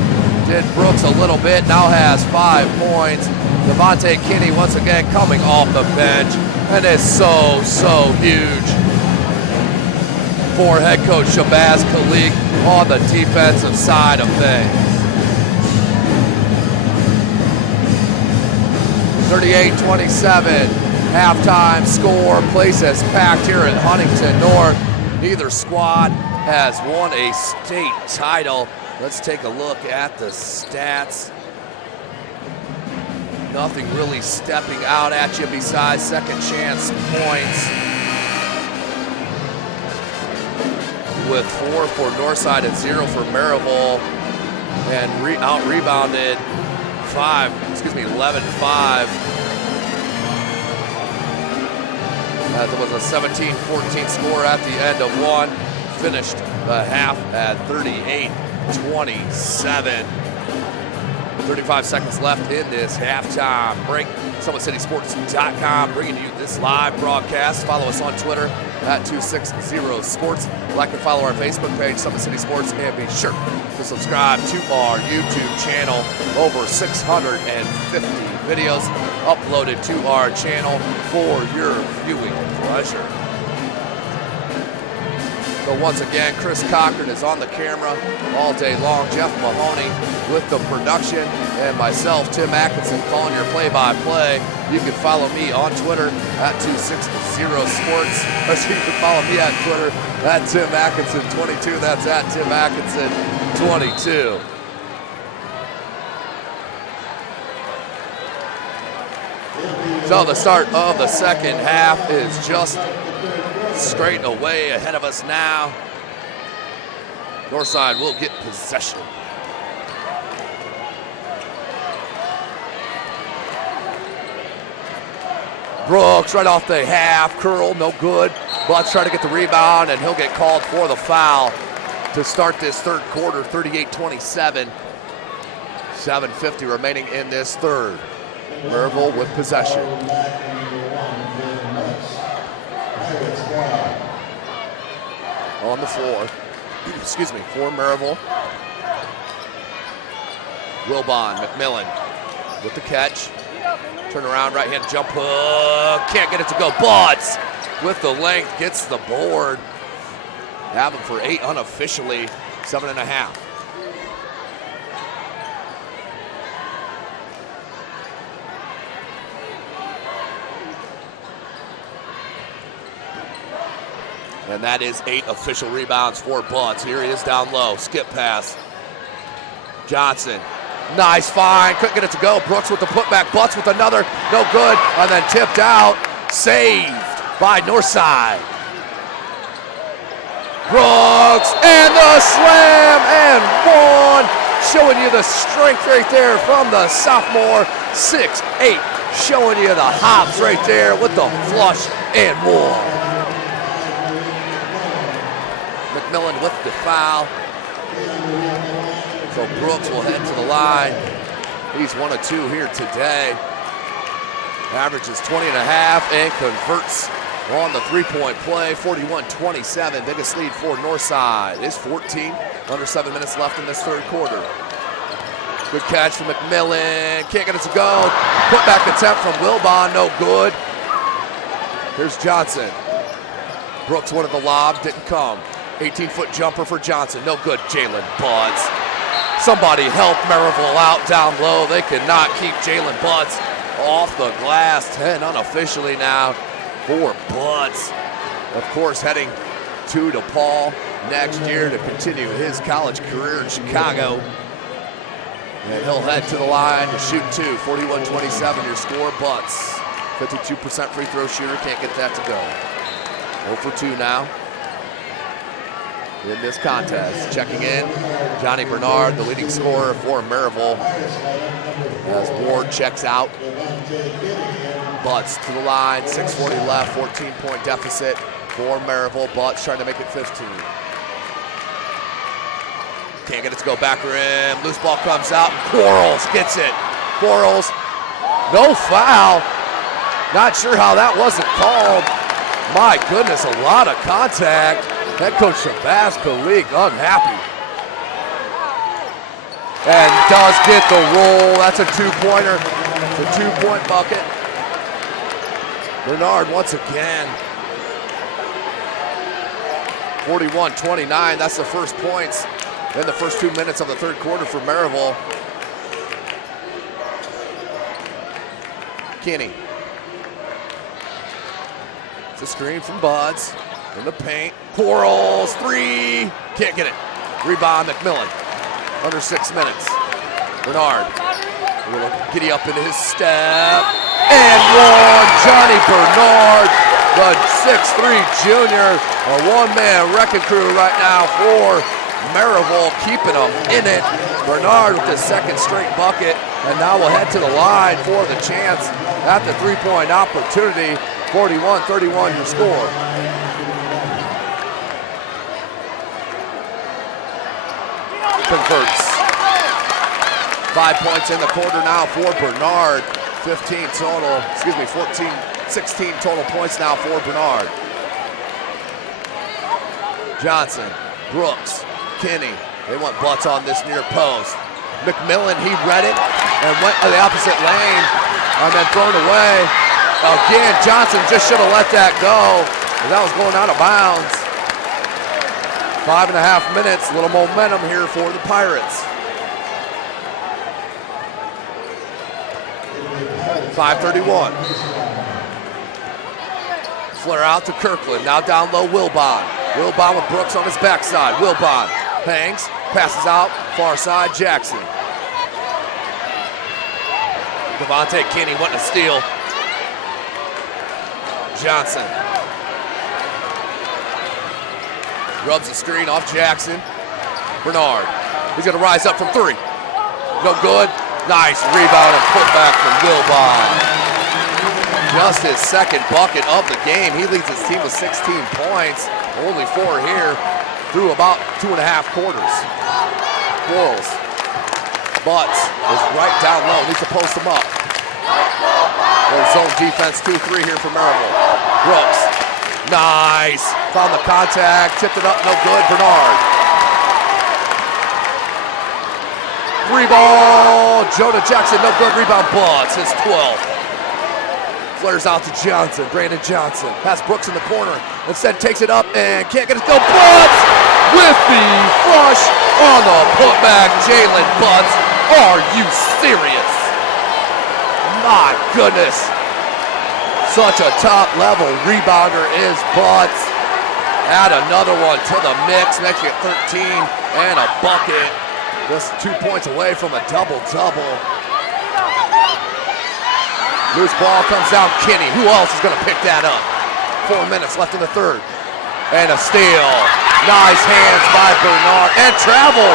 Did Brooks a little bit, now has 5 points. Devontae Kinney once again coming off the bench. And is so huge for head coach Shabazz Khalik on the defensive side of things. 38-27. Halftime score. Place is packed here in Huntington North. Neither squad has won a state title. Let's take a look at the stats. Nothing really stepping out at you besides second chance points. With 4 for Northside and 0 for Merrillville. And out-rebounded 11-5. As it was a 17-14 score at the end of one. Finished the half at 38-27. 35 seconds left in this halftime break. SummitCitySports.com bringing you this live broadcast. Follow us on Twitter at 260sports. Like and follow our Facebook page, Summit City Sports, and be sure to subscribe to our YouTube channel. Over 650 videos uploaded to our channel for your viewing pleasure. So once again, Chris Cochran is on the camera all day long. Jeff Mahoney with the production, and myself, Tim Atkinson, calling your play-by-play. You can follow me on Twitter at 260sports. Or you can follow me on Twitter at Tim Atkinson22. That's at Tim Atkinson22. So the start of the second half is just straight away ahead of us now. Northside will get possession. Brooks right off the half, curl, no good. Butts trying to get the rebound, and he'll get called for the foul to start this third quarter, 38-27. 7:50 remaining in this third. Merrillville with possession. On the floor, for Merrillville. Wilbon McMillan with the catch. Turn around, right-hand jump hook. Can't get it to go. Butts with the length, gets the board. Have him for 8 unofficially, 7.5. And that is 8 official rebounds for Butts. Here he is down low. Skip pass. Johnson. Nice find. Couldn't get it to go. Brooks with the putback. Butts with another. No good. And then tipped out. Saved by Northside. Brooks and the slam and one. Showing you the strength right there from the sophomore. 6'8". Showing you the hops right there with the flush and more. McMillan with the foul. So Brooks will head to the line. He's 1 of 2 here today. Averages 20.5 and converts on the three-point play, 41-27. Biggest lead for Northside is 14. Under 7 minutes left in this third quarter. Good catch from McMillan. Can't get it to go. Put back attempt from Wilbon. No good. Here's Johnson. Brooks wanted the lob. Didn't come. 18-foot jumper for Johnson. No good. Jalen Butts. Somebody help Merrillville out down low. They cannot keep Jalen Butts off the glass. 10 unofficially now for Butts. Of course, heading to DePaul next year to continue his college career in Chicago. And he'll head to the line to shoot two. 41-27 your score. Butts, 52% free throw shooter. Can't get that to go. 0 for 2 now in this contest. Checking in, Johnny Bernard, the leading scorer for Merrillville. As Ward checks out. Butts to the line, 6:40 left, 14-point deficit for Merrillville. Butts trying to make it 15. Can't get it to go back rim. Loose ball comes out. Quarles gets it. Quarles, no foul. Not sure how that wasn't called. My goodness, a lot of contact. Head coach Shabazz Kalik unhappy. And does get the roll. That's a two-pointer. The 2-point bucket. Bernard once again. 41-29. That's the first points in the first 2 minutes of the third quarter for Merrillville. Kinney. It's a screen from Buds. In the paint. Quarles, three. Can't get it. Rebound, McMillan. Under 6 minutes. Bernard. A little giddy up into his step. And one. Johnny Bernard, the 6'3 junior. A one-man wrecking crew right now for Merrillville, keeping them in it. Bernard with his second straight bucket. And now we'll head to the line for the chance at the three-point opportunity. 41-31 your score. Converts. 5 points in the quarter now for Bernard. 16 total points now for Bernard. Johnson, Brooks, Kinney. They want Butts on this near post. McMillan, he read it and went to the opposite lane and then thrown away. Again, Johnson just should have let that go. That was going out of bounds. 5.5 minutes, a little momentum here for the Pirates. 5:31. Flare out to Kirkland, now down low Wilbon. Wilbon with Brooks on his backside. Wilbon hangs, passes out, far side, Jackson. Devontae Kinney wanting to steal. Johnson. Rubs the screen off Jackson. Bernard. He's going to rise up from three. No good. Nice rebound and put back from Wilbon. Just his second bucket of the game. He leads his team with 16 points. Only 4 here through about 2.5 quarters. Quarles. Butts is right down low. Needs to post him up. Zone defense 2-3 here for Merrillville. Brooks. Nice. Found the contact. Tipped it up. No good. Bernard. 3 ball. Jonah Jackson. No good. Rebound. Butts. His 12th. Flares out to Johnson. Brandon Johnson. Has Brooks in the corner. Instead takes it up and can't get it to go. Butts with the flush on the putback. Jalen Butts. Are you serious? My goodness. Such a top-level rebounder is Butts. Add another one to the mix. Next you get 13 and a bucket. Just 2 points away from a double-double. Loose ball comes down. Kinney. Who else is going to pick that up? 4 minutes left in the third. And a steal. Nice hands by Bernard. And travel.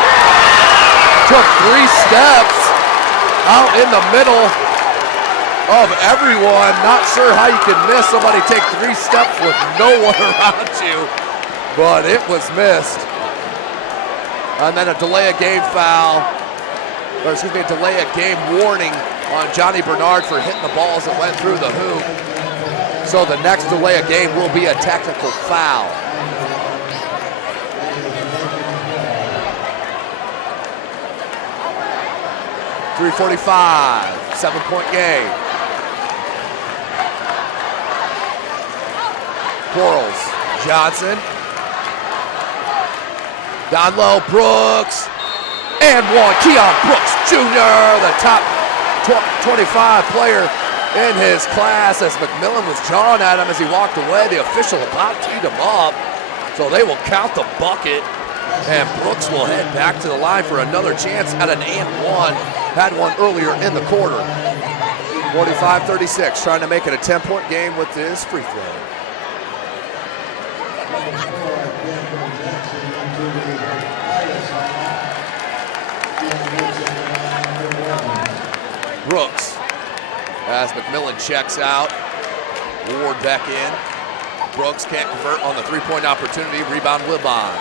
Took 3 steps out in the middle of everyone. Not sure how you can miss somebody take 3 steps with no one around you, but it was missed. And then a delay of game foul, or excuse me, a delay of game warning on Johnny Bernard for hitting the balls that went through the hoop. So the next delay of game will be a technical foul. .345, 7-point game. Quarles, Johnson. Down low, Brooks. And one, Keon Brooks Jr., the top 25 player in his class, as McMillan was jawing at him as he walked away. The official about teed him up, so they will count the bucket, and Brooks will head back to the line for another chance at an and one. Had one earlier in the quarter. 45-36, trying to make it a 10-point game with this free throw. Brooks, as McMillan checks out, Ward back in. Brooks can't convert on the three-point opportunity. Rebound Wilbon.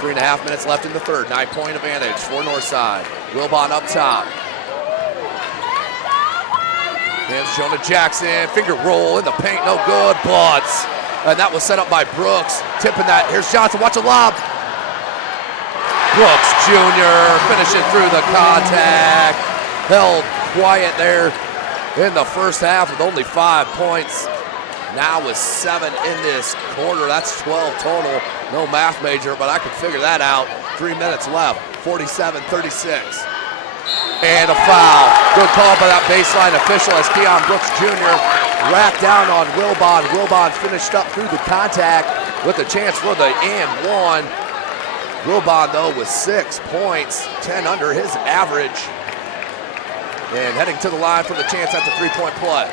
3.5 minutes left in the third. 9-point advantage for Northside. Wilbon up top. Hands Jonah Jackson. Finger roll in the paint. No good. Butts. And that was set up by Brooks. Tipping that. Here's Johnson. Watch a lob. Brooks Jr. finishing through the contact. Held quiet there in the first half with only 5 points. Now with 7 in this quarter. That's 12 total. No math major, but I could figure that out. 3 minutes left. 47-36. And a foul. Good call by that baseline official as Keon Brooks Jr. racked down on Wilbon. Wilbon finished up through the contact with a chance for the and one. Wilbon, though, with 6 points, 10 under his average. And heading to the line for the chance at the three-point play.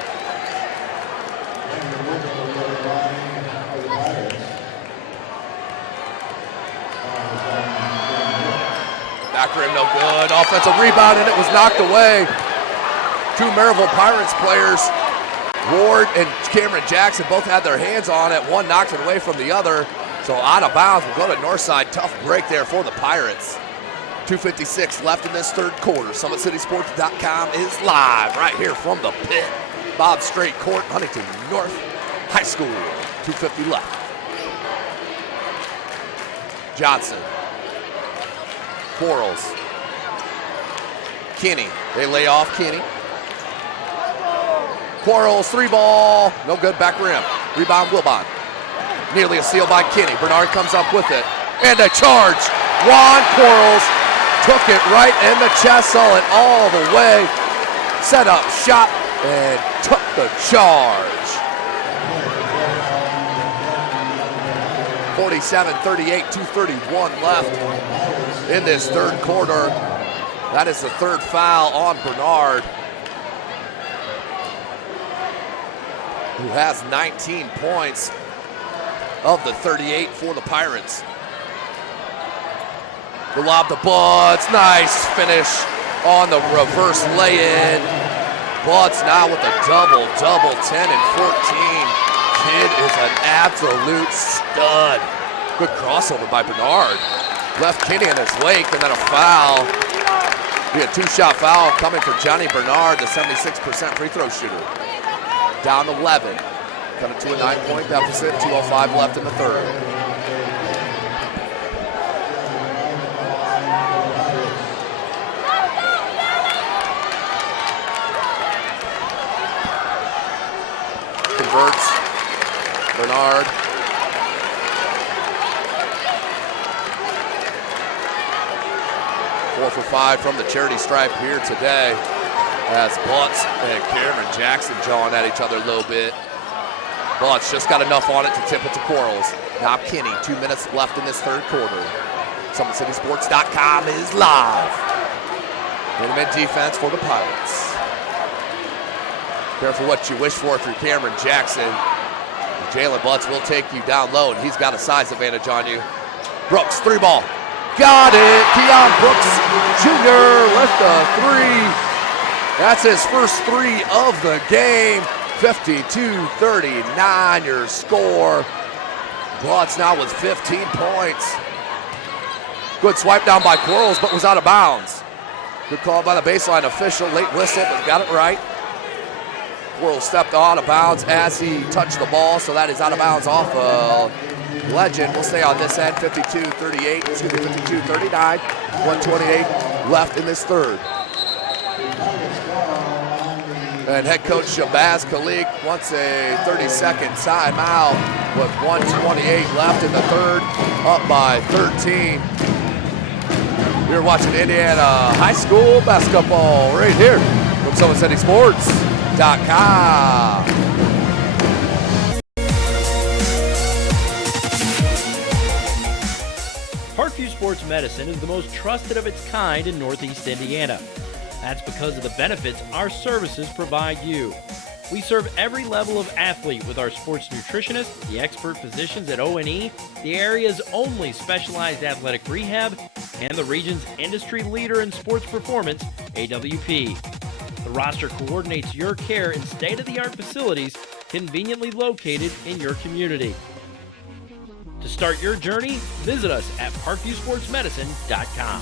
Back rim, no good. Offensive rebound, and it was knocked away. 2 Merrillville Pirates players, Ward and Cameron Jackson, both had their hands on it. One knocked it away from the other. So out of bounds, we'll go to Northside. Tough break there for the Pirates. 2:56 left in this third quarter. SummitCitySports.com is live right here from the pit. Bob Strait Court, Huntington North High School. 2:50 left. Johnson. Quarles. Kinney. They lay off Kinney. Quarles, 3-ball. No good, back rim. Rebound, Wilbon. Nearly a steal by Kinney. Bernard comes up with it. And a charge. Juan Quarles took it right in the chest, saw it all the way. Set up shot and took the charge. 47-38, 2:31 left in this third quarter. That is the third foul on Bernard, who has 19 points of the 38 for the Pirates. The lob to Butts, nice finish on the reverse lay-in. Butts now with a double, 10 and 14. Kid is an absolute stud. Good crossover by Bernard. Left Kinney in his wake, and then a foul. Be a 2-shot foul coming for Johnny Bernard, the 76% free throw shooter. Down 11. Coming to a 9-point deficit, 2:05 left in the third. Converts. Bernard. Four for 5 from the charity stripe here today, as Butts and Cameron Jackson jawing at each other a little bit. Butts just got enough on it to tip it to Quarles. Now Kinney, 2 minutes left in this third quarter. SummitCitySports.com is live. Minute defense for the Pirates. Careful what you wish for if you're Cameron Jackson. Jalen Butts will take you down low, and he's got a size advantage on you. Brooks, 3-ball. Got it. Keon Brooks Jr. left the 3. That's his first 3 of the game. 52-39 your score. Butts now with 15 points. Good swipe down by Quarles, but was out of bounds. Good call by the baseline official. Late whistle, but got it right. Quarles stepped out of bounds as he touched the ball, so that is out of bounds off Legend. We'll stay on this end, 52-39, 1:28 left in this third. And head coach Shabazz Khalik wants a 30-second timeout with 1:28 left in the third, up by 13. You're watching Indiana High School basketball right here from SummitCitySports.com. Parkview Sports Medicine is the most trusted of its kind in Northeast Indiana. That's because of the benefits our services provide you. We serve every level of athlete with our sports nutritionists, the expert physicians at O&E, the area's only specialized athletic rehab, and the region's industry leader in sports performance, AWP. The roster coordinates your care in state-of-the-art facilities conveniently located in your community. To start your journey, visit us at parkviewsportsmedicine.com.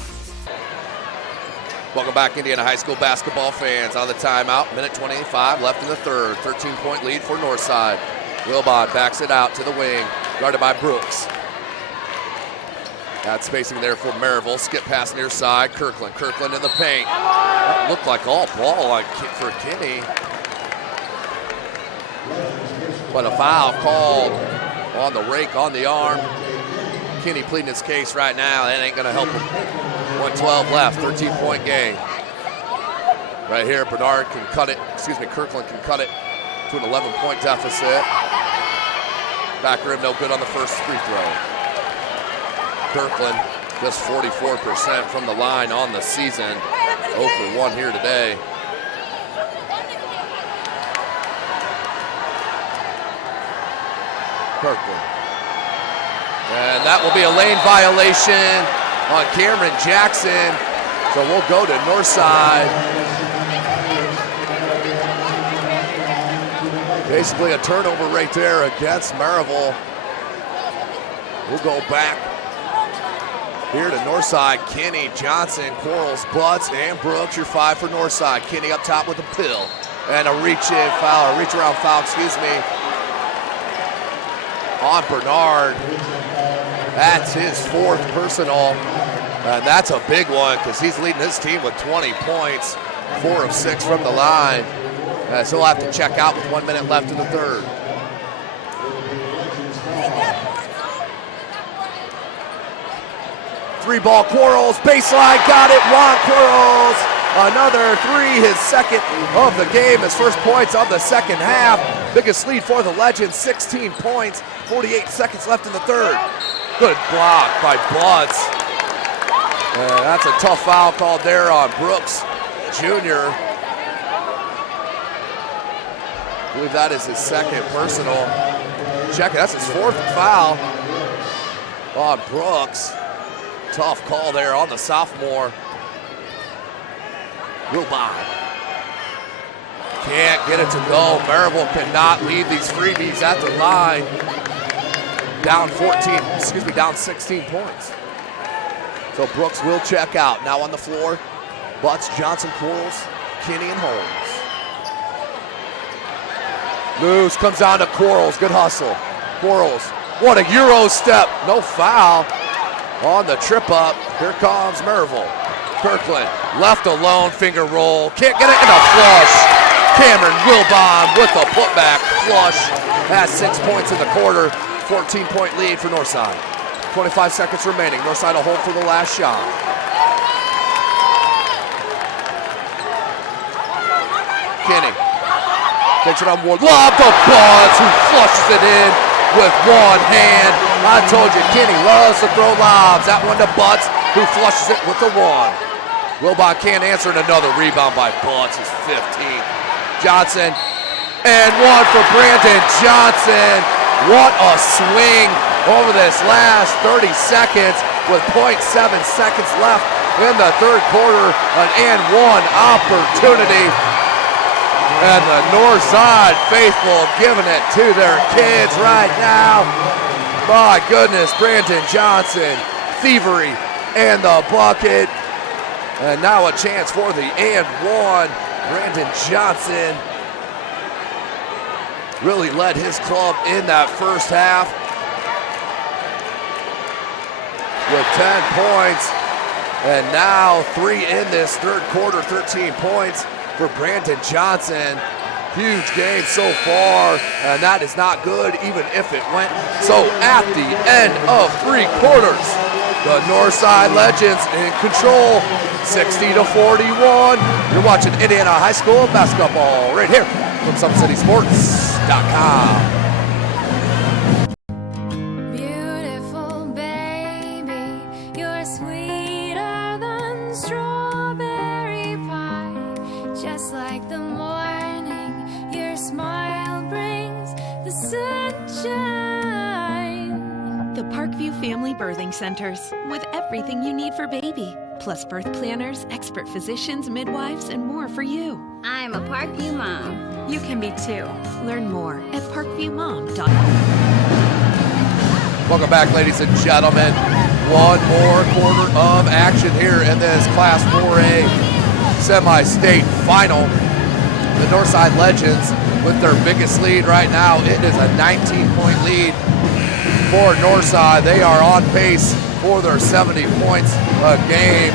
Welcome back, Indiana High School basketball fans. On the timeout, minute 25 left in the third. 13-point lead for Northside. Wilbon backs it out to the wing, guarded by Brooks. Got spacing there for Merrillville. Skip pass near side. Kirkland in the paint. That looked like all ball for Kinney. But a foul called on the rake on the arm. Kinney pleading his case right now. That ain't going to help him. 1:12 left, 13-point game. Right here, Kirkland can cut it to an 11-point deficit. Back rim, no good on the first free throw. Kirkland just 44% from the line on the season. 0 for 1 here today. Kirkland. And that will be a lane violation on Cameron Jackson. So we'll go to Northside. Basically a turnover right there against Merrillville. We'll go back here to Northside. Kinney, Johnson, Quarles, Butts, and Brooks. Your 5 for Northside. Kinney up top with a pill. And a reach around foul, on Bernard. That's his 4th personal. And that's a big one because he's leading his team with 20 points, 4 of 6 from the line. So he'll have to check out with 1 minute left in the third. Three-ball Quarles, baseline, got it, Juan Quarles. Another 3, his second of the game, his first points of the second half. Biggest lead for the Legends, 16 points, 48 seconds left in the third. Good block by Butts. That's a tough foul called there on Brooks Jr. I believe that is his second personal. Check it, that's his 4th foul on Brooks. Tough call there on the sophomore. Wilbon can't get it to go. Merrillville cannot leave these freebies at the line. Down 16 points. So Brooks will check out. Now on the floor, Butts, Johnson, Quarles, Kinney, and Holmes. Loose, comes down to Quarles. Good hustle. Quarles, what a Euro step. No foul on the trip up. Here comes Merrillville. Kirkland, left alone, finger roll. Can't get it in a flush. Cameron Wilbon with a putback flush. Has 6 points in the quarter. 14-point lead for Northside. 25 seconds remaining. Northside will hold for the last shot. Kinney takes it on Ward. Lob to Butts, who flushes it in with one hand. I told you, Kinney loves to throw lobs. That one to Butts, who flushes it with the 1. Wilbon can't answer, and another rebound by Butts, his 15th. Johnson, and 1 for Brandon Johnson. What a swing over this last 30 seconds with 0.7 seconds left in the third quarter. An and 1 opportunity. And the Northside faithful giving it to their kids right now. My goodness, Brandon Johnson, thievery, and the bucket. And now a chance for the and 1. Brandon Johnson really led his club in that first half with 10 points. And now 3 in this third quarter, 13 points for Brandon Johnson. Huge game so far, and that is not good even if it went. So at the end of 3 quarters, the Northside Legends in control, 60-41. You're watching Indiana High School basketball right here from SummitCitySports.com. Family Birthing Centers, with everything you need for baby, plus birth planners, expert physicians, midwives, and more for you. I'm a Parkview mom. You can be too. Learn more at parkviewmom.com. Welcome back, ladies and gentlemen. One more quarter of action here in this Class 4A semi-state final. The Northside Legends with their biggest lead right now. It is a 19-point lead for Northside. They are on pace for their 70 points a game.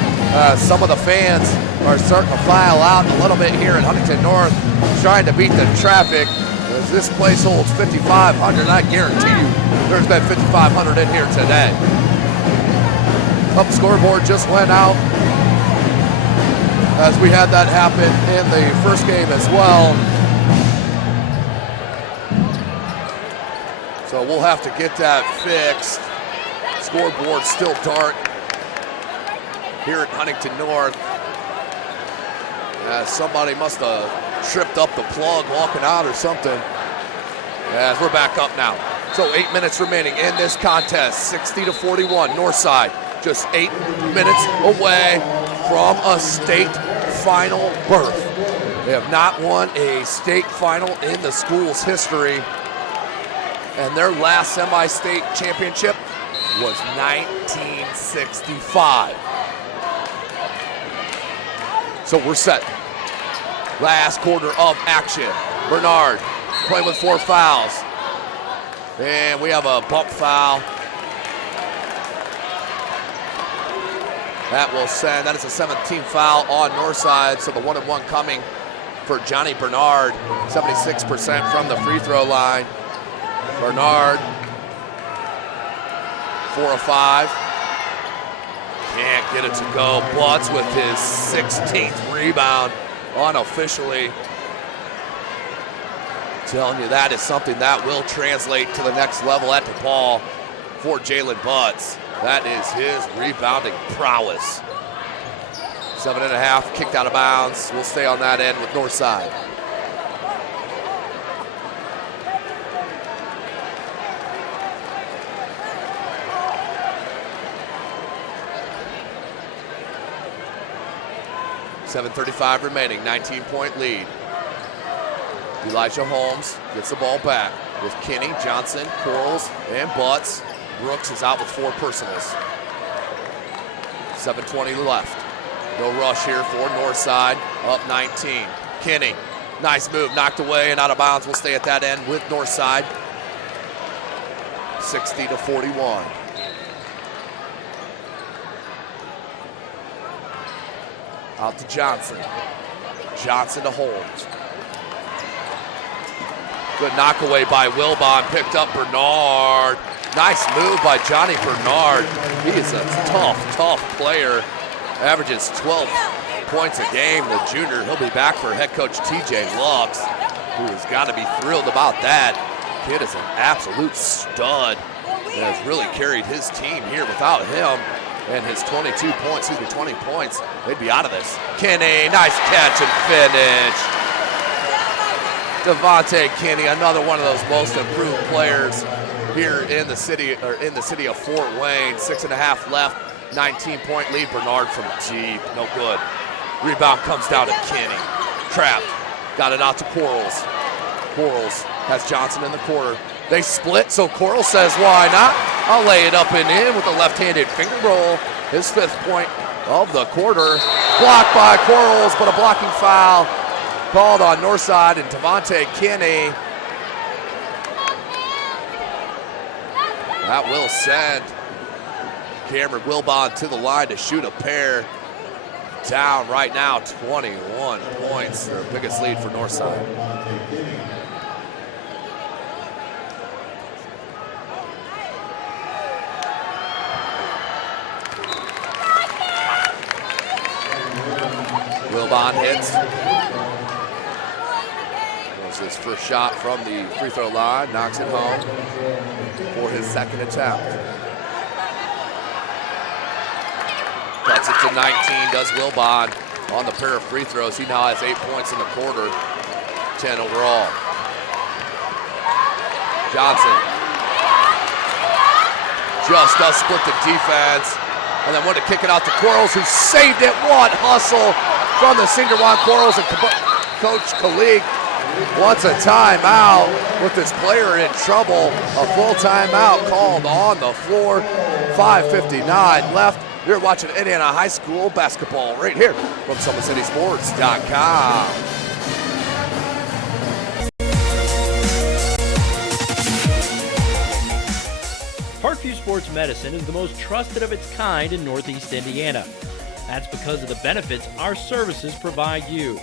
Some of the fans are starting to file out a little bit here in Huntington North, trying to beat the traffic. As this place holds 5,500, I guarantee you there's been 5,500 in here today. Up scoreboard just went out, as we had that happen in the first game as well. So we'll have to get that fixed. Scoreboard still dark here at Huntington North. Somebody must have tripped up the plug walking out or something. As we're back up now. So 8 minutes remaining in this contest. 60-41, Northside. Just 8 minutes away from a state final berth. They have not won a state final in the school's history. And their last semi-state championship was 1965. So we're set. Last quarter of action. Bernard playing with 4 fouls. And we have a bump foul. That will send, that is a 17th foul on Northside. So the 1-and-1 coming for Johnny Bernard. 76% from the free throw line. Bernard, 4 of 5. Can't get it to go. Butts with his 16th rebound unofficially. Telling you that is something that will translate to the next level at the ball for Jalen Butts. That is his rebounding prowess. 7.5 kicked out of bounds. We'll stay on that end with Northside. .35 remaining, 19-point lead. Elijah Holmes gets the ball back with Kinney, Johnson, Quarles, and Butts. Brooks is out with 4 personals. 7:20 left. No rush here for Northside, up 19. Kinney, nice move, knocked away and out of bounds. We'll stay at that end with Northside. 60-41. Out to Johnson. Johnson to Holmes. Good knockaway by Wilbon. Picked up Bernard. Nice move by Johnny Bernard. He is a tough player. Averages 12 points a game. The junior, he'll be back for head coach TJ Lux, who has got to be thrilled about that. Kid is an absolute stud and has really carried his team here. Without him and his 22 points, 20 points, they'd be out of this. Kinney, nice catch and finish. Devontae Kinney, another one of those most improved players here in the city of Fort Wayne. 6.5 left, 19-point lead. Bernard from deep, no good. Rebound comes down to Kinney. Trapped, got it out to Quarles. Quarles has Johnson in the corner. They split, so Quarles says, why not? I'll lay it up and in with a left-handed finger roll. His 5th point of the quarter. Blocked by Quarles, but a blocking foul called on Northside, and Devontae Kinney That will send Cameron Wilbon to the line to shoot a pair. Down right now, 21 points, their biggest lead for Northside. Wilbon hits. Was his first shot from the free throw line, knocks it home for his second attempt. Cuts it to 19, does Wilbon on the pair of free throws. He now has 8 points in the quarter, 10 overall. Johnson just does split the defense, and then wanted to kick it out to Quarles, who saved it. What hustle from the senior Juan Quarles, and Coach Kalik wants a timeout with this player in trouble. A full timeout called on the floor. 5:59 left. You're watching Indiana High School basketball right here from SummitCitySports.com. Parkview Sports Medicine is the most trusted of its kind in Northeast Indiana. That's because of the benefits our services provide you.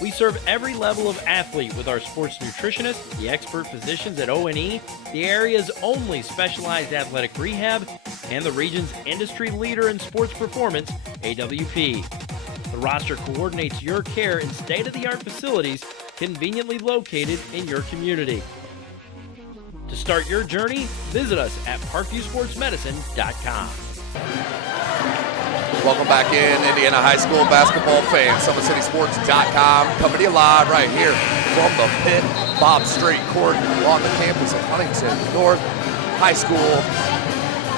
We serve every level of athlete with our sports nutritionists, the expert physicians at O&E, the area's only specialized athletic rehab, and the region's industry leader in sports performance, AWP. The roster coordinates your care in state-of-the-art facilities conveniently located in your community. To start your journey, visit us at parkviewsportsmedicine.com. Welcome back in, Indiana High School basketball fans. SummitCitySports.com coming to you live right here from the Pitt Bob Strait Court on the campus of Huntington North High School.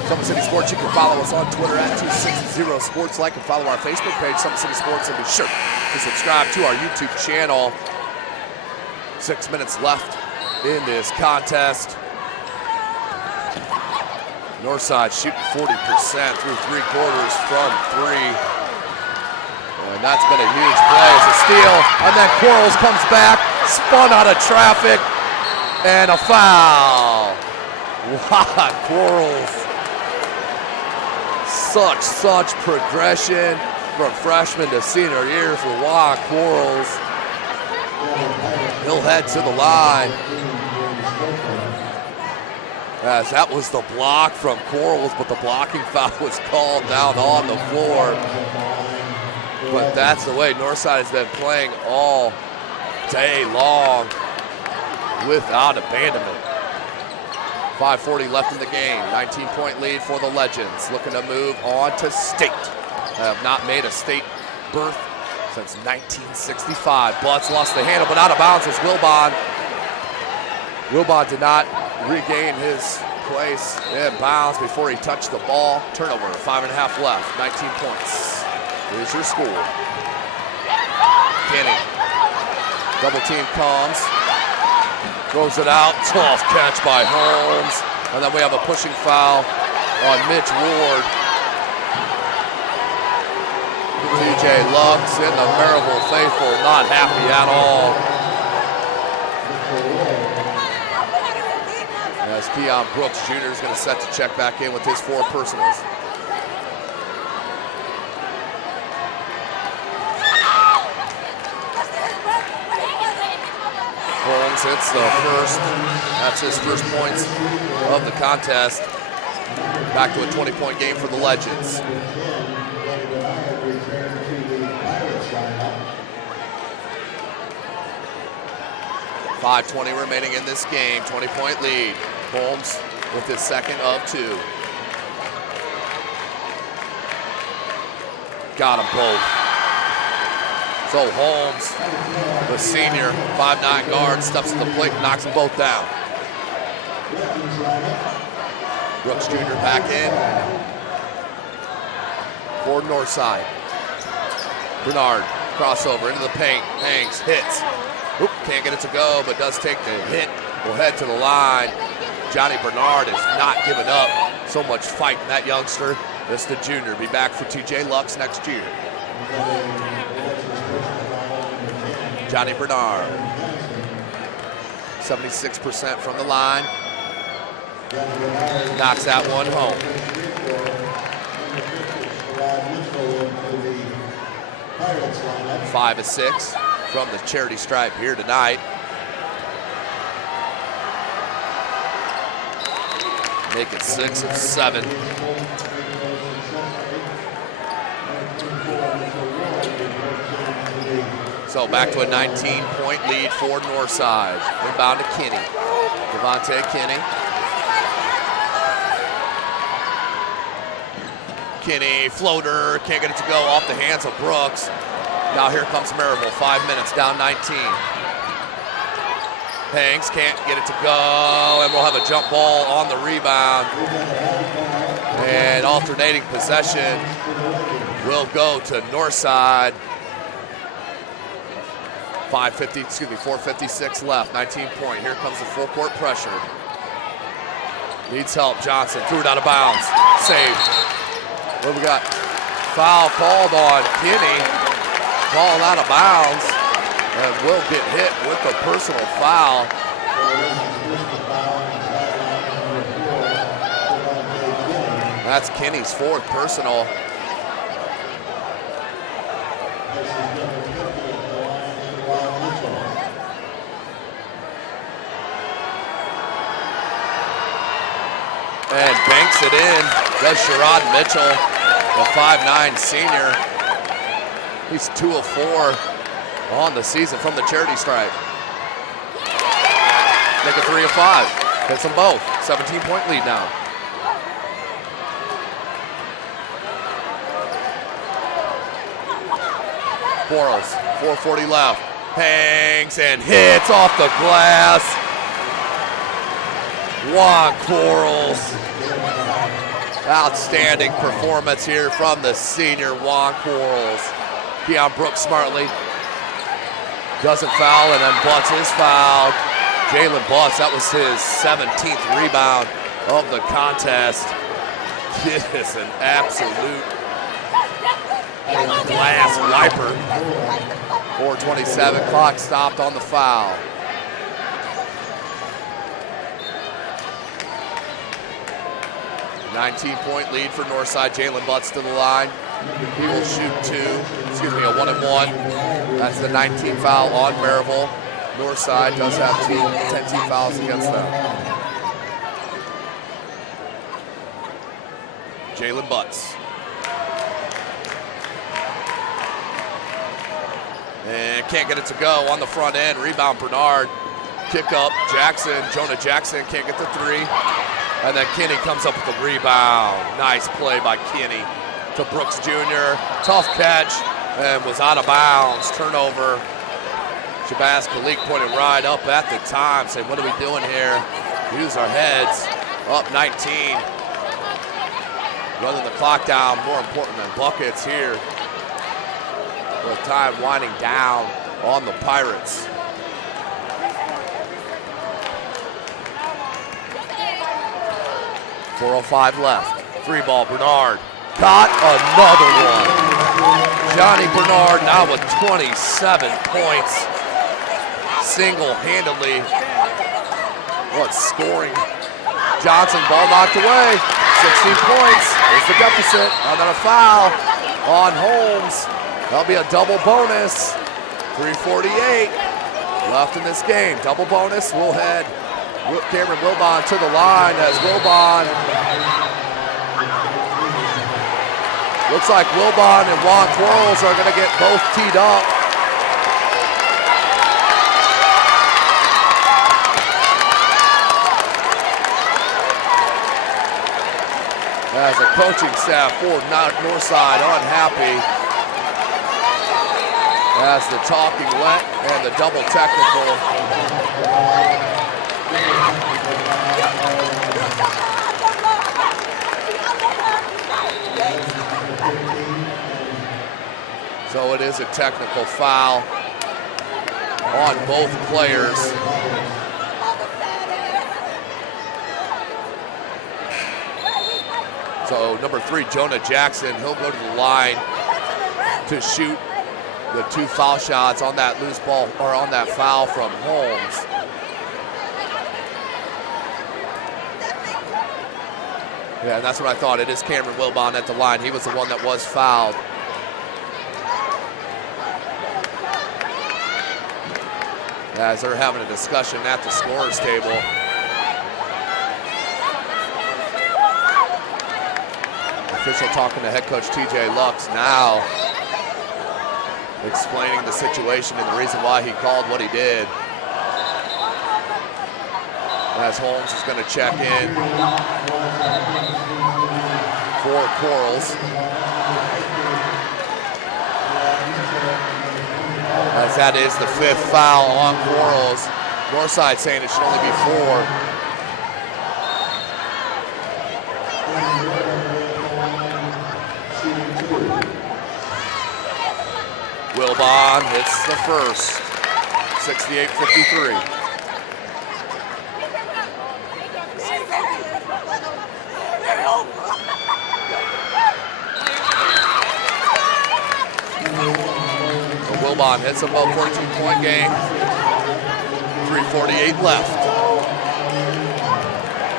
Summit City Sports, you can follow us on Twitter at 260sports. Like and follow our Facebook page, Summit City Sports, and be sure to subscribe to our YouTube channel. 6 minutes left in this contest. Northside shooting 40% through 3 quarters from 3. And that's been a huge play. It's a steal, and then Quarles comes back, spun out of traffic, and a foul. Wow, Quarles. Such progression from freshman to senior year for Juan Quarles. He'll head to the line. As that was the block from Quarles, but the blocking foul was called down on the floor. But that's the way Northside has been playing all day long without abandonment. 5:40 left in the game, 19-point lead for the Legends. Looking to move on to state. Have not made a state berth since 1965. Butts lost the handle, but out of bounds was Wilbon. Wilbon did not regain his place in bounds before he touched the ball. Turnover, 5.5 left, 19 points. Here's your score. Kenny, double team comes, throws it out, tough catch by Holmes. And then we have a pushing foul on Mitch Ward. TJ Lux and the Merrillville faithful not happy at all. As Keon Brooks Jr. is going to set to check back in with his 4 personals. Holmes hits the first. That's his first points of the contest. Back to a 20-point game for the Legends. .520 remaining in this game, 20-point lead. Holmes with his second of 2. Got them both. So Holmes, the senior, 5'9" guard, steps to the plate and knocks them both down. Brooks Jr. back in for Northside. Bernard, crossover into the paint, hangs, hits. Oop, can't get it to go, but does take the hit. Will head to the line. Johnny Bernard is not giving up. So much fight in that youngster. This the junior. Be back for TJ Lux next year. Johnny Bernard. 76% from the line. Knocks that one home. 5 of 6 from the charity stripe here tonight. Make it 6 of 7. So back to a 19-point lead for Northside. Rebound to Kinney. Devontae Kinney. Kinney, floater, can't get it to go off the hands of Brooks. Now here comes Merrillville, 5 minutes, down 19. Hanks can't get it to go, and we'll have a jump ball on the rebound. And alternating possession will go to Northside. 4:56 left, 19-point. Here comes the full court pressure. Needs help, Johnson, threw it out of bounds, saved. What we got? Foul called on Kinney, called out of bounds, and will get hit with a personal foul. That's Kinney's 4th personal. And banks it in, does Sherrod Mitchell, the 5'9" senior. He's 2 of 4 on the season from the charity stripe. Make it 3 of 5, hits them both, 17-point lead now. Quarles, 4:40 left, hangs and hits off the glass. Juan Quarles. Outstanding performance here from the senior Juan Quarles. Keon Brooks smartly doesn't foul, and then Butts is fouled. Jalen Butts, that was his 17th rebound of the contest. It is an absolute glass wiper. 4:27, clock stopped on the foul. $19-point lead for Northside. Jalen Butts to the line. He will shoot a 1-and-1. That's the 19th foul on Merrillville. Northside does have 10 team fouls against them. Jalen Butts. And can't get it to go on the front end. Rebound Bernard. Kick up Jackson. Jonah Jackson can't get the 3. And then Kinney comes up with the rebound. Nice play by Kinney to Brooks Jr. Tough catch and was out of bounds. Turnover. Shabazz Khalik pointed right up at the time, saying, what are we doing here? Use our heads. Up 19. Running the clock down, more important than buckets here. With time winding down on the Pirates. .405 left. 3-ball, Bernard. Got another one. Johnny Bernard now with 27 points. Single-handedly. What scoring. Johnson, ball knocked away. 16 points. There's the deficit. And then a foul on Holmes. That'll be a double bonus. 3:48 left in this game. Double bonus. We'll head Cameron Wilbon to the line as Wilbon. Looks like Wilbon and Juan Quarles are going to get both teed up. As a coaching staff for Northside unhappy as the talking went and the double technical. So it is a technical foul on both players. So number 3, Jonah Jackson, he'll go to the line to shoot the 2 foul shots on that loose ball, or on that foul from Holmes. Yeah, and that's what I thought. It is Cameron Wilbon at the line. He was the one that was fouled. As they're having a discussion at the scorer's table. Official talking to head coach TJ Lux now, explaining the situation and the reason why he called what he did. As Holmes is going to check in for Quarles. As that is the 5th foul on Quarles. Northside saying it should only be 4. Wilbon hits the first, 68-53. Wilbon hits a about 14-point game. 3:48 left.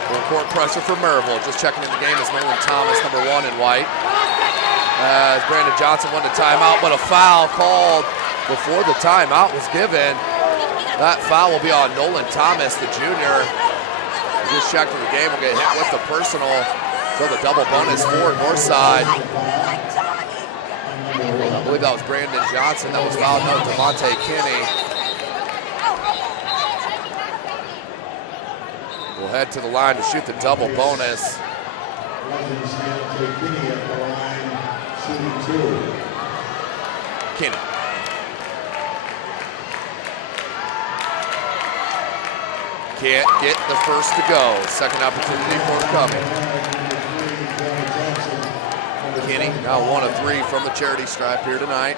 Full court pressure for Merrillville. Just checking in the game is Nolan Thomas, number 1 in white. As Brandon Johnson won the timeout, but a foul called before the timeout was given. That foul will be on Nolan Thomas, the junior. Just checking the game, will get hit with the personal. So the double bonus for Northside. I believe that was Brandon Johnson that was fouled. No, Devontae Kinney. We'll head to the line to shoot the double bonus. Kinney. Can't get the first to go. Second opportunity forthcoming. Kinney now 1 of 3 from the charity stripe here tonight.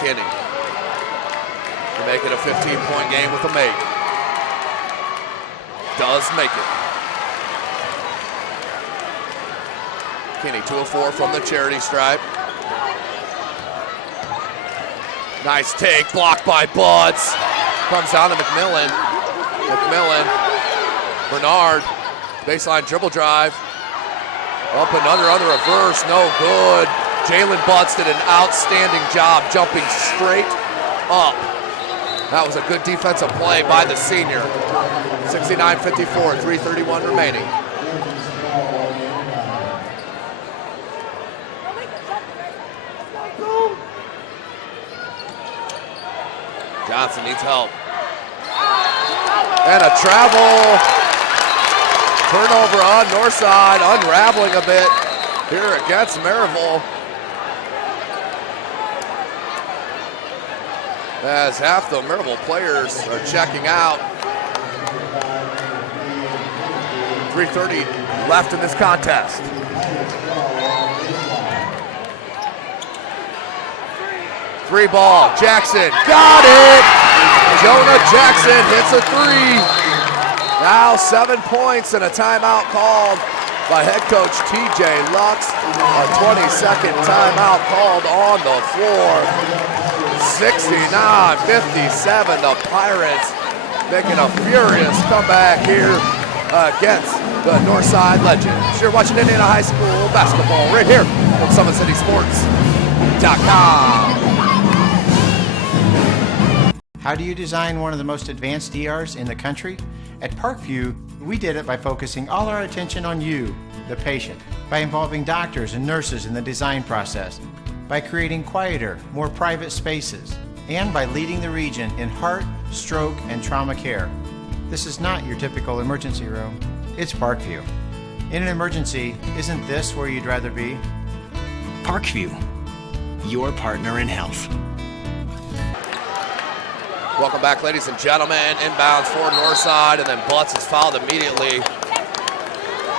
Kinney to make it a 15-point game with a make. Does make it. Kinney 2 of 4 from the charity stripe. Nice take, blocked by Buds. Comes down to McMillan. Bernard, baseline dribble drive. Up and under the reverse, no good. Jalen Butts did an outstanding job jumping straight up. That was a good defensive play by the senior. 69-54, 3:31 remaining. Johnson needs help. And a travel. Turnover on Northside, unraveling a bit here against Merrillville. As half the Merrillville players are checking out. 3:30 left in this contest. Three ball, Jackson, got it! Jonah Jackson hits a 3. Now 7 points and a timeout called by head coach TJ Lux. A 20-second timeout called on the floor. 69-57, the Pirates making a furious comeback here against the Northside Legends. You're watching Indiana High School basketball right here on SummitCitySports.com. How do you design one of the most advanced DRs in the country? At Parkview, we did it by focusing all our attention on you, the patient, by involving doctors and nurses in the design process, by creating quieter, more private spaces, and by leading the region in heart, stroke, and trauma care. This is not your typical emergency room. It's Parkview. In an emergency, isn't this where you'd rather be? Parkview, your partner in health. Welcome back, ladies and gentlemen. Inbounds for Northside, and then Butts is fouled immediately.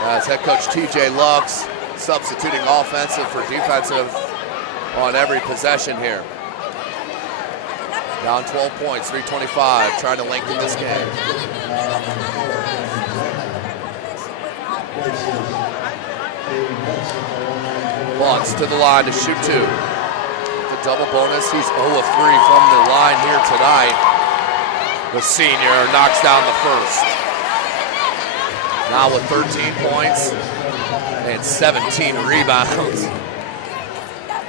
As head coach TJ Lux substituting offensive for defensive on every possession here. Down 12 points, 3:25, trying to lengthen this game. Butts to the line to shoot 2. The double bonus, he's 0 of 3 from the line here tonight. The senior knocks down the first. Now with 13 points and 17 rebounds.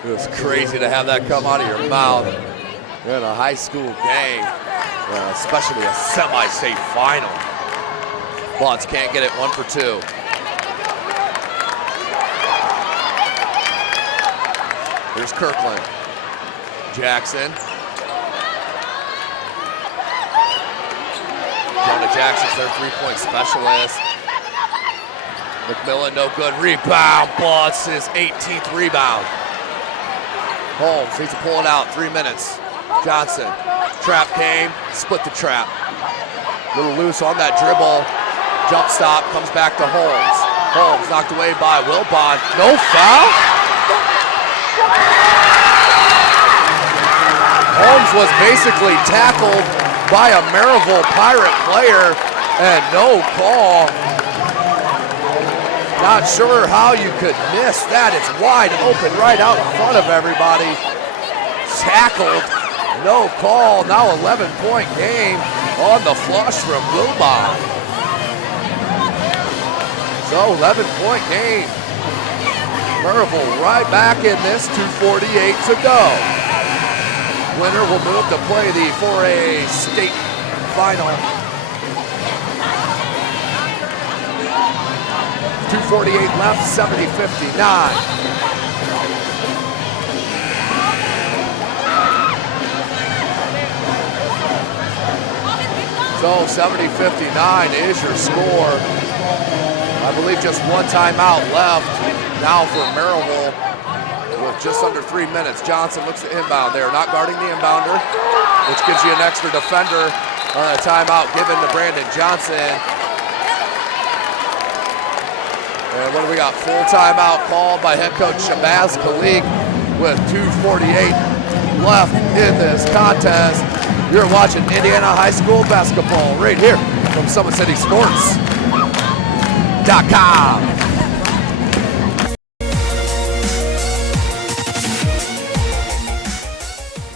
It was crazy to have that come out of your mouth in a high school game, especially a semi-state final. Bullets can't get it, 1 for 2. Here's Kirkland. Jackson. Jonah Jackson's their three-point specialist. McMillan, no good. Rebound. Bullets his 18th rebound. Holmes needs to pull it out. 3 minutes. Johnson. Trap came. Split the trap. A little loose on that dribble. Jump stop. Comes back to Holmes. Holmes knocked away by Wilbon. No foul. Holmes was basically tackled by a Merrillville Pirate player and no call. Not sure how you could miss that. It's wide open right out in front of everybody. Tackled, no call. Now 11-point game on the flush from Wilbon. So 11-point game. Merrillville right back in this, 2:48 to go. Winner will move to play the 4A state final. 2:48 left, 70-59. So 70-59 is your score. I believe just one timeout left now for Merrillville. With just under 3 minutes, Johnson looks to inbound there, not guarding the inbounder, which gives you an extra defender on a timeout given to Brandon Johnson. And what do we got? Full timeout called by head coach Shabazz Khalik with 2:48 left in this contest. You're watching Indiana High School basketball right here from SummitCitySports.com.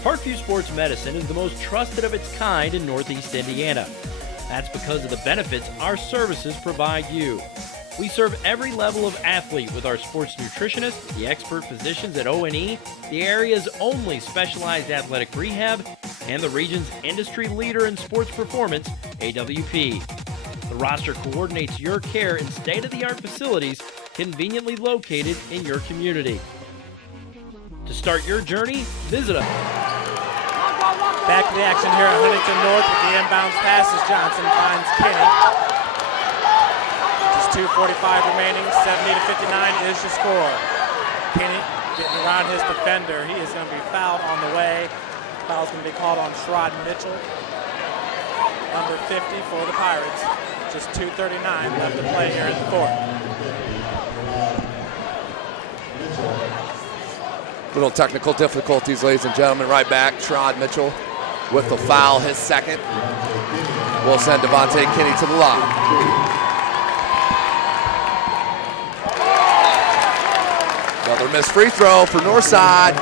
Parkview Sports Medicine is the most trusted of its kind in Northeast Indiana. That's because of the benefits our services provide you. We serve every level of athlete with our sports nutritionists, the expert physicians at O&E, the area's only specialized athletic rehab, and the region's industry leader in sports performance, AWP. The roster coordinates your care in state-of-the-art facilities conveniently located in your community. To start your journey, visit us. Back to the action here at Huntington North with the inbounds pass as Johnson finds Kenny. Just 2:45 remaining, 70-59 is your score. Kenny getting around his defender. He is going to be fouled on the way. Foul's going to be called on Sherrod Mitchell. Number 50 for the Pirates. Just 2:39 left to play here in the fourth. Little technical difficulties, ladies and gentlemen. Right back, Sherrod Mitchell with the foul, his second. Will send Devontae Kinney to the line. Another missed free throw for Northside.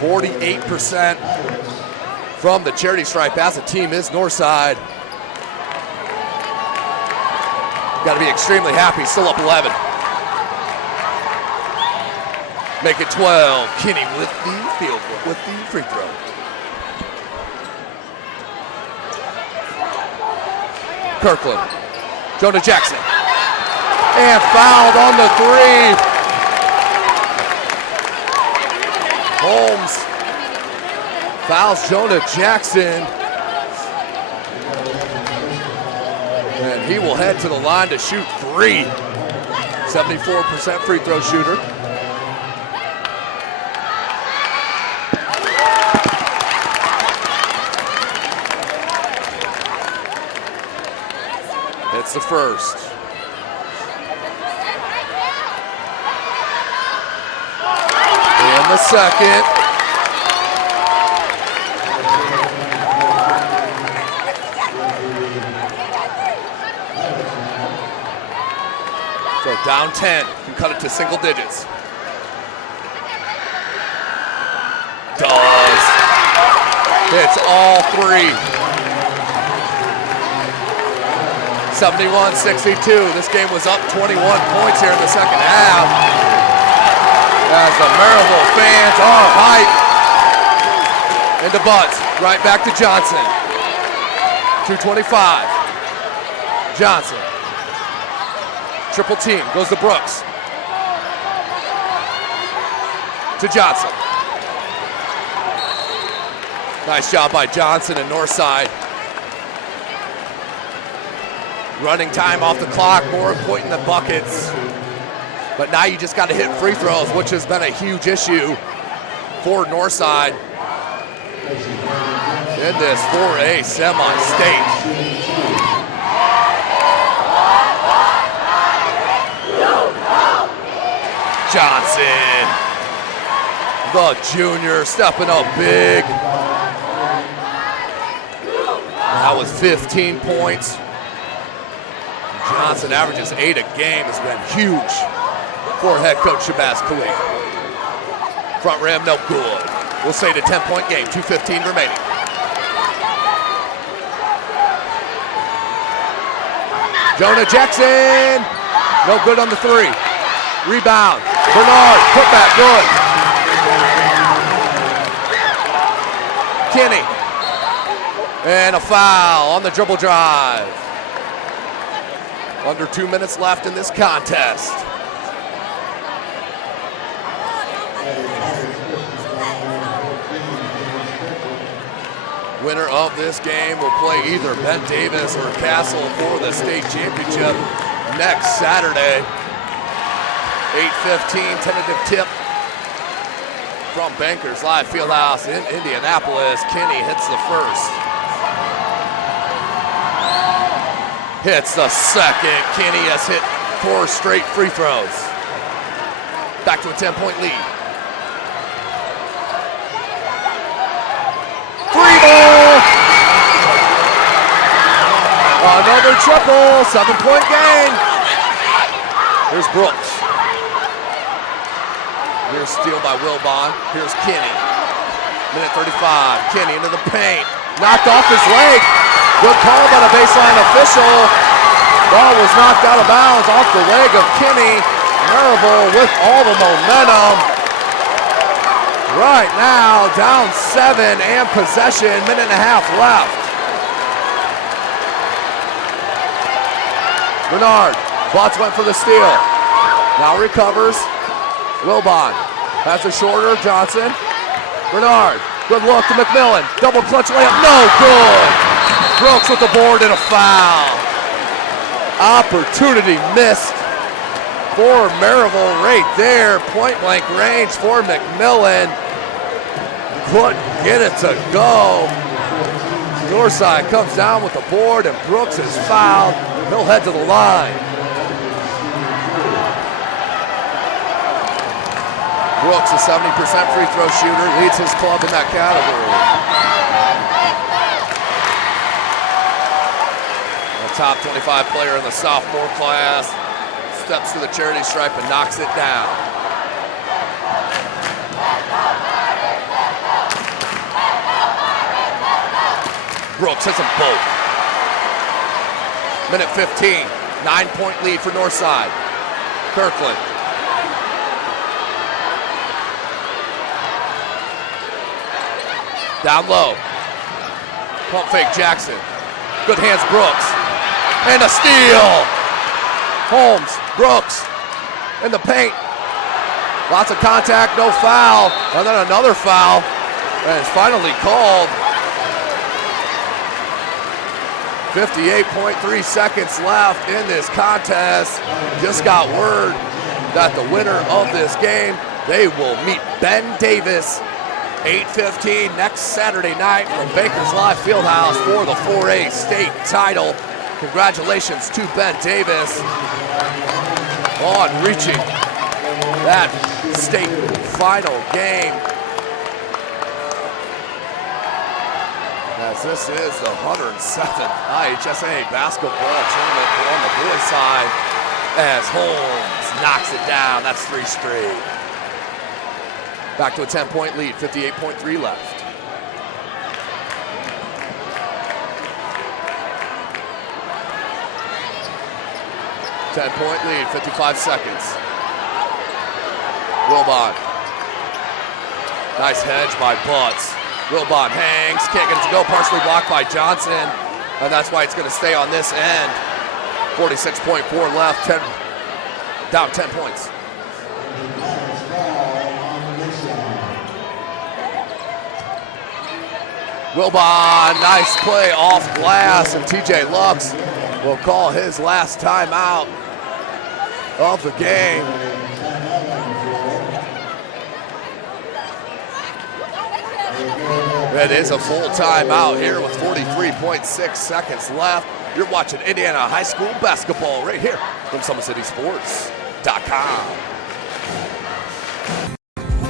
48% from the charity stripe as a team is Northside. Got to be extremely happy, still up 11. Make it 12. Kinney with the field goal, with the free throw. Kirkland, Jonah Jackson, and fouled on the three. Holmes fouls Jonah Jackson. And he will head to the line to shoot three. 74% free throw shooter. It's the first. And the second. So down 10, can cut it to single digits. Does. Hits all three. 71-62. This game was up 21 points here in the second half. As the Merrillville fans are hyped. Into Butts. Right back to Johnson. 2:25. Johnson. Triple team. Goes to Brooks. To Johnson. Nice job by Johnson and Northside. Running time off the clock, more important than buckets. But now you just got to hit free throws, which has been a huge issue for Northside in this 4A semi-state. Johnson, the junior, stepping up big. That was 15 points. Johnson averages 8 a game, has been huge for head coach Shabazz Khalid. Front rim, no good. We'll say it a 10-point game, 2:15 remaining. Jonah Jackson, no good on the three. Rebound, Bernard, put back, good. Kenny, and a foul on the dribble drive. Under 2 minutes left in this contest. Winner of this game will play either Ben Davis or Castle for the state championship next Saturday. 8:15 tentative tip from Bankers Live Fieldhouse in Indianapolis. Kenny hits the first. Hits the second. Kenny has hit 4 straight free throws. Back to a 10-point lead. Three ball! Another triple, 7-point game. Here's Brooks. Here's steal by Wilbon. Here's Kenny. Minute 35. Kenny into the paint. Knocked off his leg. Good call by the baseline official. Ball was knocked out of bounds off the leg of Kenny. Merrillville with all the momentum. Right now, down 7 and possession, minute and a half left. Bernard, Butts went for the steal. Now recovers. Wilbon has a shorter, Johnson. Bernard, good look to McMillan. Double clutch layup, no good. Brooks with the board and a foul. Opportunity missed for Merrillville right there. Point blank range for McMillan. Couldn't get it to go. Northside comes down with the board and Brooks is fouled. He'll head to the line. Brooks, a 70% free throw shooter, leads his club in that category. A top 25 player in the sophomore class. Steps to the charity stripe and knocks it down. Brooks hits them both. Minute 15, 9-point lead for Northside. Kirkland. Down low. Pump fake Jackson. Good hands Brooks. And a steal. Holmes, Brooks in the paint. Lots of contact, no foul. And then another foul. And it's finally called. 58.3 seconds left in this contest. Just got word that the winner of this game, they will meet Ben Davis 8:15 next Saturday night from Bankers Live Fieldhouse for the 4A state title. Congratulations to Ben Davis on reaching that state final game. As this is the 107th IHSAA basketball tournament on the boys' side as Holmes knocks it down. That's 3 straight. Back to a 10-point lead, 58.3 left. 10-point lead, 55 seconds. Wilbon. Nice hedge by Butts. Wilbon hangs, can't get it to go, partially blocked by Johnson, and that's why it's going to stay on this end. 46.4 left, down 10 points. Wilbon, nice play off glass, and TJ Lux will call his last timeout of the game. It is a full timeout here with 43.6 seconds left. You're watching Indiana high school basketball right here from SummitCitySports.com.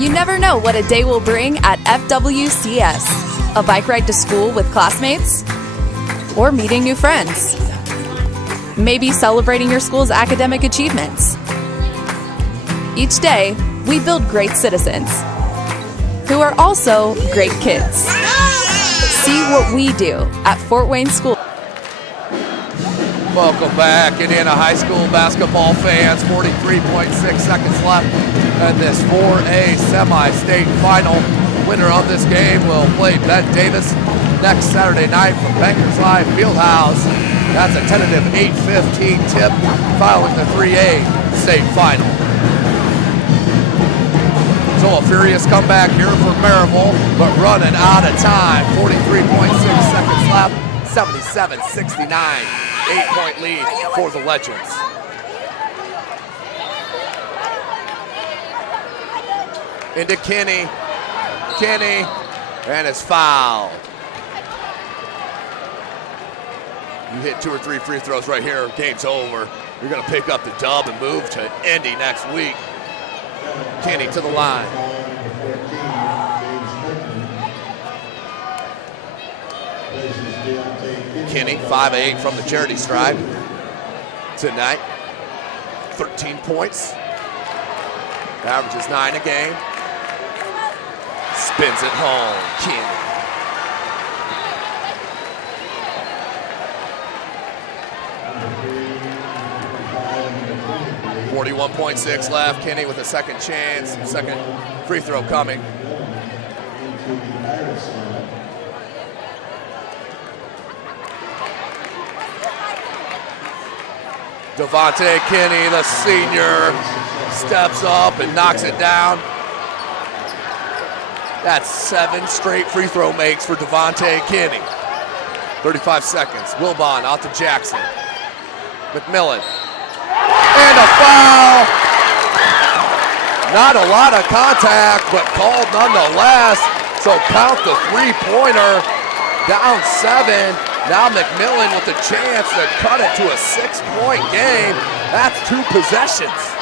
You never know what a day will bring at FWCS. A bike ride to school with classmates? Or meeting new friends? Maybe celebrating your school's academic achievements. Each day, we build great citizens who are also great kids. See what we do at Fort Wayne School. Welcome back, Indiana high school basketball fans. 43.6 seconds left in this 4A semi-state final. Winner of this game will play Ben Davis next Saturday night from Bankers Live Fieldhouse. That's a tentative 8:15 tip following the 3A state final. So a furious comeback here for Merrillville, but running out of time. 43.6 seconds left, 77-69. 8-point lead for the Legends. Into Kenny, and it's fouled. You hit 2 or 3 free throws right here, game's over. You're gonna pick up the dub and move to Indy next week. Kenny to the line. Kenny, 5 of 8 from the charity stripe tonight. 13 points. Averages 9 a game. Spins it home, Kenny. .6 left. Kenny with a second chance, second free throw coming. Devontae Kenny, the senior, steps up and knocks it down. That's 7 straight free throw makes for Devontae Kenny. 35 seconds. Wilbon out to Jackson. McMillan. And a foul. Not a lot of contact, but called nonetheless. So count the three-pointer. Down 7. Now McMillan with a chance to cut it to a 6-point game. That's 2 possessions.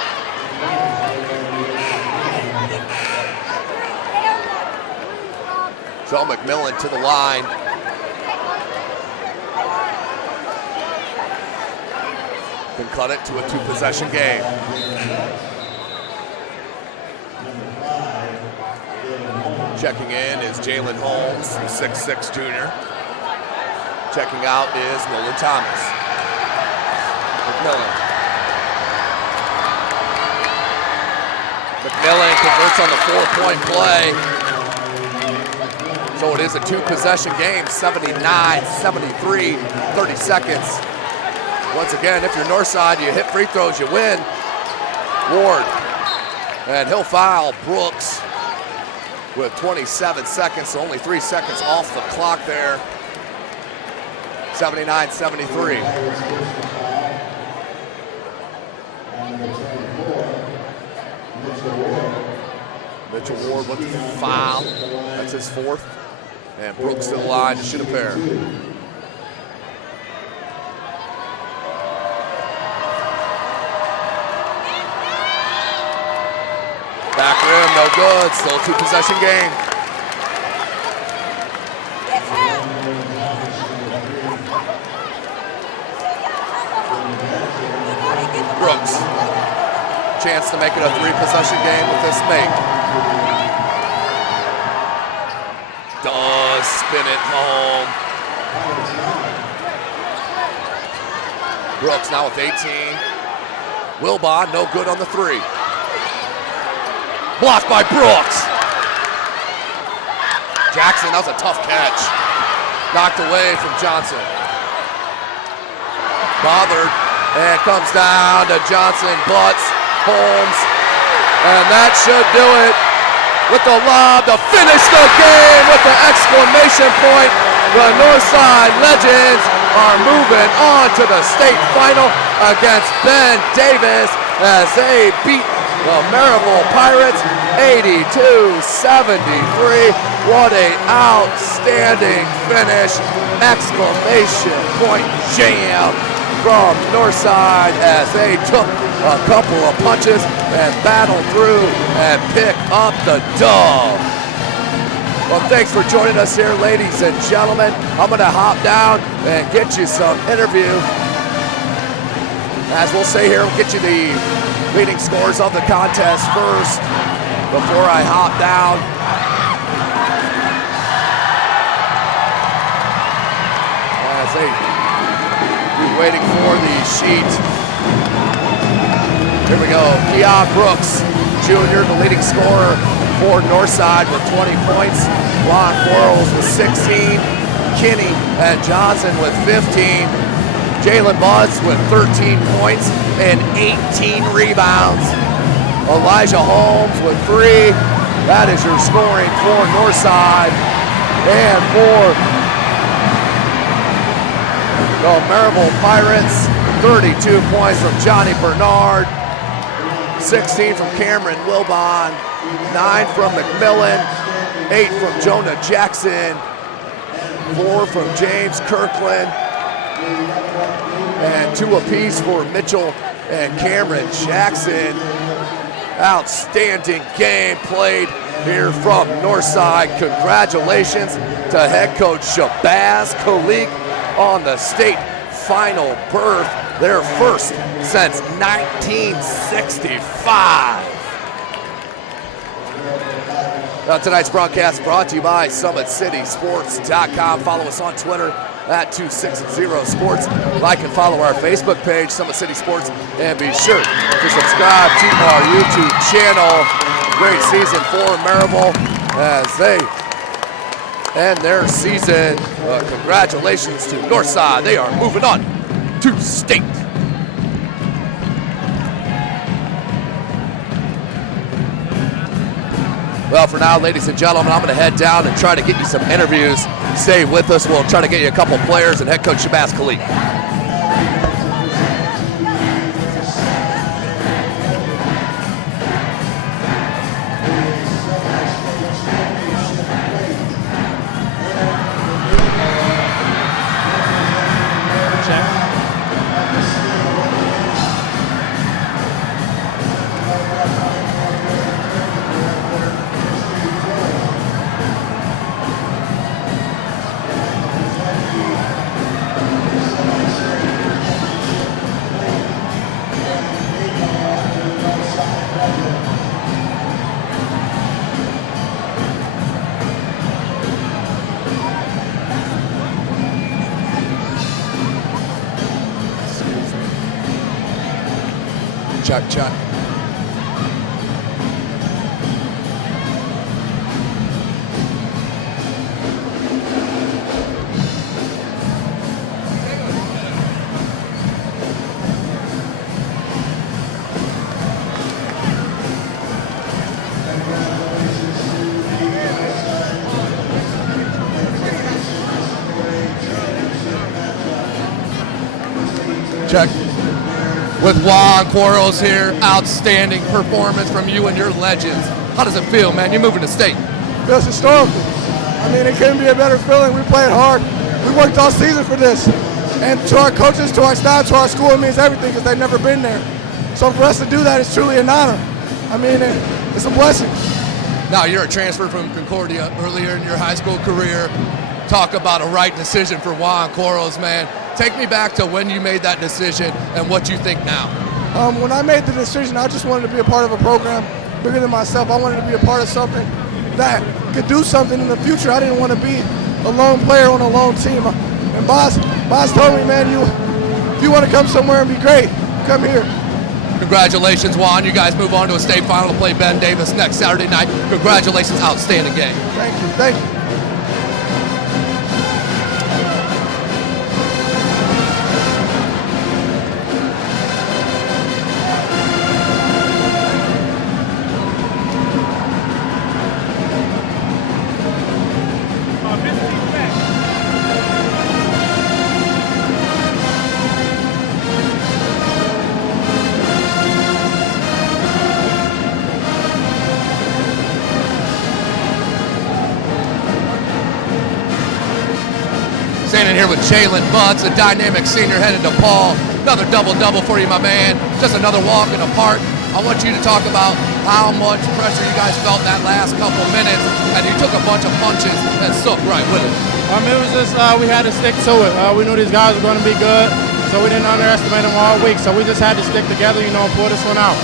So McMillan to the line. Can cut it to a 2-possession game. Checking in is Jalen Holmes, the 6'6" junior. Checking out is Nolan Thomas. McMillan. McMillan converts on the 4-point play. So it is a 2-possession game, 79-73, 30 seconds. Once again, if you're Northside, you hit free throws, you win. Ward, and he'll foul Brooks with 27 seconds, so only 3 seconds off the clock there. 79-73. Mitchell Ward with the foul. That's his 4th. And Brooks to the line to shoot a pair. Back rim, no good. Still a 2-possession game. Brooks. Chance to make it a 3-possession game with this make. Does spin it home. Brooks now with 18. Wilbon, no good on the three. Blocked by Brooks. Jackson, that was a tough catch. Knocked away from Johnson. Bothered, and comes down to Johnson, butts, Holmes, and that should do it. With the lob to finish the game with the exclamation point. The Northside Legends are moving on to the state final against Ben Davis as they beat the Merrillville Pirates 82-73. What an outstanding finish. Exclamation point jam from Northside as they took a couple of punches and battled through and picked up the dub. Well, thanks for joining us here, ladies and gentlemen. I'm going to hop down and get you some interview. As we'll say here, we'll get you the leading scores of the contest first before I hop down. As they be waiting for the sheet. Here we go. Keon Brooks, Jr., the leading scorer for Northside with 20 points. Juan Quarles with 16. Kinney and Johnson with 15. Jalen Buds with 13 points and 18 rebounds. Elijah Holmes with 3. That is your scoring for Northside. And for the Merrillville Pirates, 32 points from Johnny Bernard. 16 from Cameron Wilbon, 9 from McMillan, 8 from Jonah Jackson, 4 from James Kirkland, and 2 apiece for Mitchell and Cameron Jackson. Outstanding game played here from Northside. Congratulations to head coach Shabazz Khalik on the state final berth. Their first since 1965. Tonight's broadcast brought to you by SummitCitySports.com. Follow us on Twitter at 260sports. Like and follow our Facebook page, Summit City Sports, and be sure to subscribe to our YouTube channel. Great season for Merrillville as they end their season. Congratulations to Northside. They are moving on to state. Well, for now, ladies and gentlemen, I'm going to head down and try to get you some interviews. Stay with us. We'll try to get you a couple players and head coach Shabazz Khalik. Check. Check. With Juan Quarles here, outstanding performance from you and your legends. How does it feel, man? You're moving to state. Feels historical. I mean, it couldn't be a better feeling. We played hard. We worked all season for this. And to our coaches, to our staff, to our school, it means everything because they've never been there. So for us to do that is truly an honor. I mean, it's a blessing. Now, you're a transfer from Concordia earlier in your high school career. Talk about a right decision for Juan Quarles, man. Take me back to when you made that decision and what you think now. When I made the decision, I just wanted to be a part of a program bigger than myself. I wanted to be a part of something that could do something in the future. I didn't want to be a lone player on a lone team. And Boss told me, man, if you want to come somewhere and be great, come here. Congratulations, Juan. You guys move on to a state final to play Ben Davis next Saturday night. Congratulations, outstanding game. Thank you. Thank you. Standing here with Jalen Butts, a dynamic senior headed to Paul. Another double-double for you, my man. Just another walk in the park. I want you to talk about how much pressure you guys felt in that last couple minutes, and you took a bunch of punches and stuck right with it. It was just we had to stick to it. We knew these guys were going to be good, so we didn't underestimate them all week. So we just had to stick together, and pull this one out.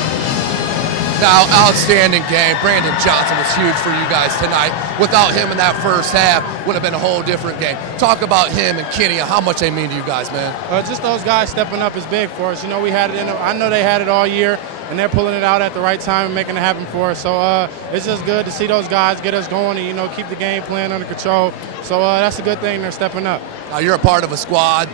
Now, outstanding game. Brandon Johnson was huge for you guys tonight. Without him in that first half, would have been a whole different game. Talk about him and Kenny and how much they mean to you guys, man. Just those guys stepping up is big for us. We had it in them. I know they had it all year, and they're pulling it out at the right time and making it happen for us. So it's just good to see those guys get us going and, keep the game plan under control. So that's a good thing. They're stepping up. Now, you're a part of a squad.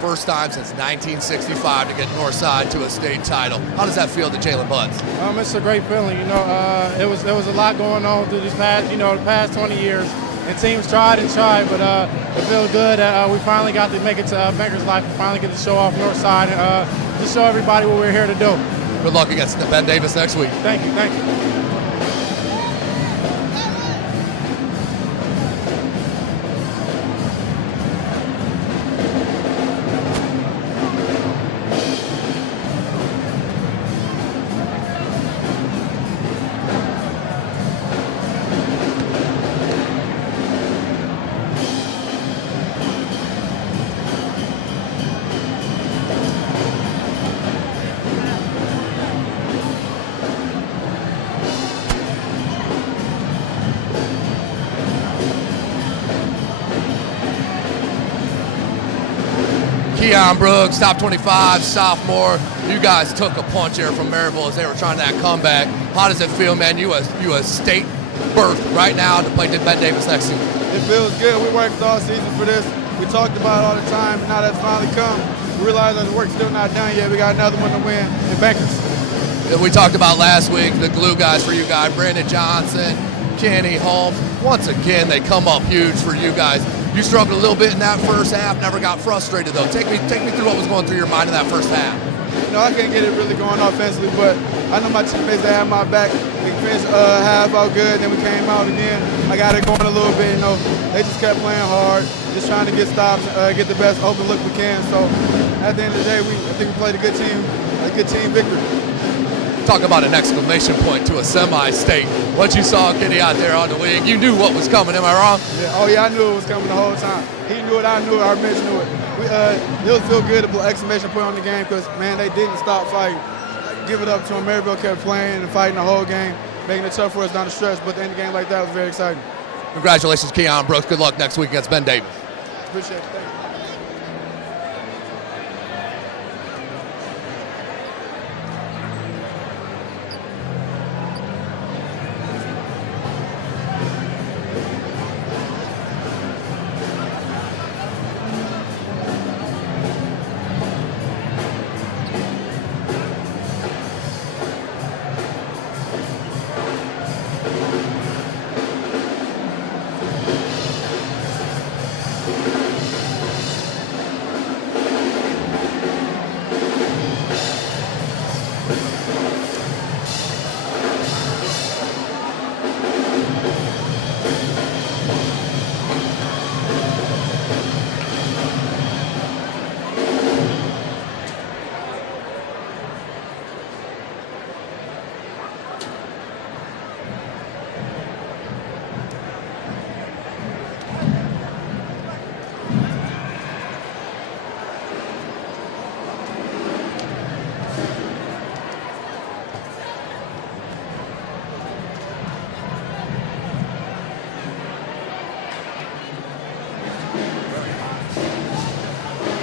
First time since 1965 to get Northside to a state title. How does that feel to Jalen Butts? It's a great feeling. It was a lot going on through these past, the past 20 years, and teams tried, but it feels good that we finally got to make it to Banker's Life and finally get to show off Northside and just show everybody what we're here to do. Good luck against Ben Davis next week. Thank you. Keon Brooks, top 25, sophomore. You guys took a punch here from Merrillville as they were trying that comeback. How does it feel, man? You a state berth right now to play Ben Davis next season. It feels good. We worked all season for this. We talked about it all the time, and now that's finally come. We realize that the work's still not done yet. We got another one to win in Bankers. We talked about last week, the glue guys for you guys, Brandon Johnson, Kenny Holmes. Once again, they come up huge for you guys. You struggled a little bit in that first half, never got frustrated though. Take me through what was going through your mind in that first half. I couldn't get it really going offensively, but I know my teammates that had my back. We finished half out good, then we came out again. I got it going a little bit, They just kept playing hard, just trying to get stops, get the best open look we can. So at the end of the day, I think we played a good team victory. Talk about an exclamation point to a semi-state. What you saw Kenny out there on the wing, you knew what was coming, am I wrong? Yeah. Oh yeah, I knew it was coming the whole time. He knew it, I knew it, our bench knew it. It would feel good to put an exclamation point on the game because, man, they didn't stop fighting. Give it up to them. Merrillville kept playing and fighting the whole game, making it tough for us down the stretch, but the end of the game like that was very exciting. Congratulations, Keon Brooks. Good luck next week against Ben Davis. Appreciate it. Thank you.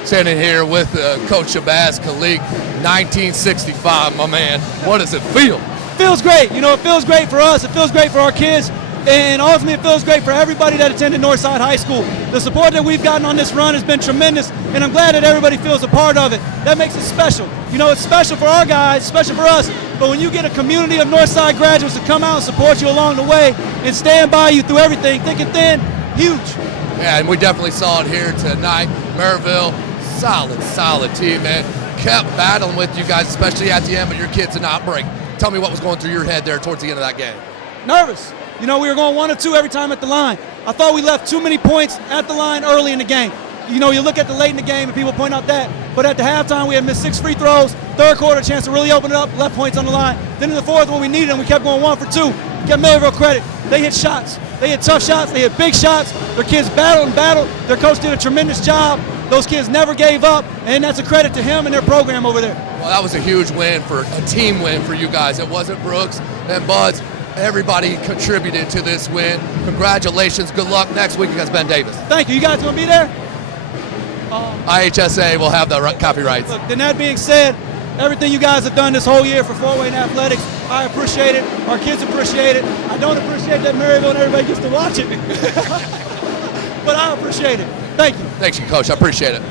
Standing here with Coach Shabazz Khalik. 1965, my man. What does it feel? Feels great. You know, it feels great for us. It feels great for our kids. And ultimately, it feels great for everybody that attended Northside High School. The support that we've gotten on this run has been tremendous, and I'm glad that everybody feels a part of it. That makes it special. You know, it's special for our guys, special for us, but when you get a community of Northside graduates to come out and support you along the way and stand by you through everything, thick and thin, huge. Yeah, and we definitely saw it here tonight. Merrillville, solid team, man. Kept battling with you guys, especially at the end, but your kids did not break. Tell me what was going through your head there towards the end of that game. Nervous. You know, we were going 1 or 2 every time at the line. I thought we left too many points at the line early in the game. You know, you look at the late in the game and people point out that. But at the halftime, we had missed 6 free throws. Third quarter, chance to really open it up, left points on the line. Then in the fourth, when we needed them, we kept going 1 for 2. Give Merrillville credit. They hit shots. They hit tough shots. They hit big shots. Their kids battled. Their coach did a tremendous job. Those kids never gave up, and that's a credit to him and their program over there. Well, that was a huge win, for a team win for you guys. It wasn't Brooks and Buds. Everybody contributed to this win. Congratulations. Good luck next week against Ben Davis. Thank you. You guys going to be there? IHSAA will have the copyrights. Look, then that being said, everything you guys have done this whole year for Fort Wayne Athletics, I appreciate it. Our kids appreciate it. I don't appreciate that Merrillville and everybody gets to watch it. But I appreciate it. Thank you. Thanks, Coach. I appreciate it.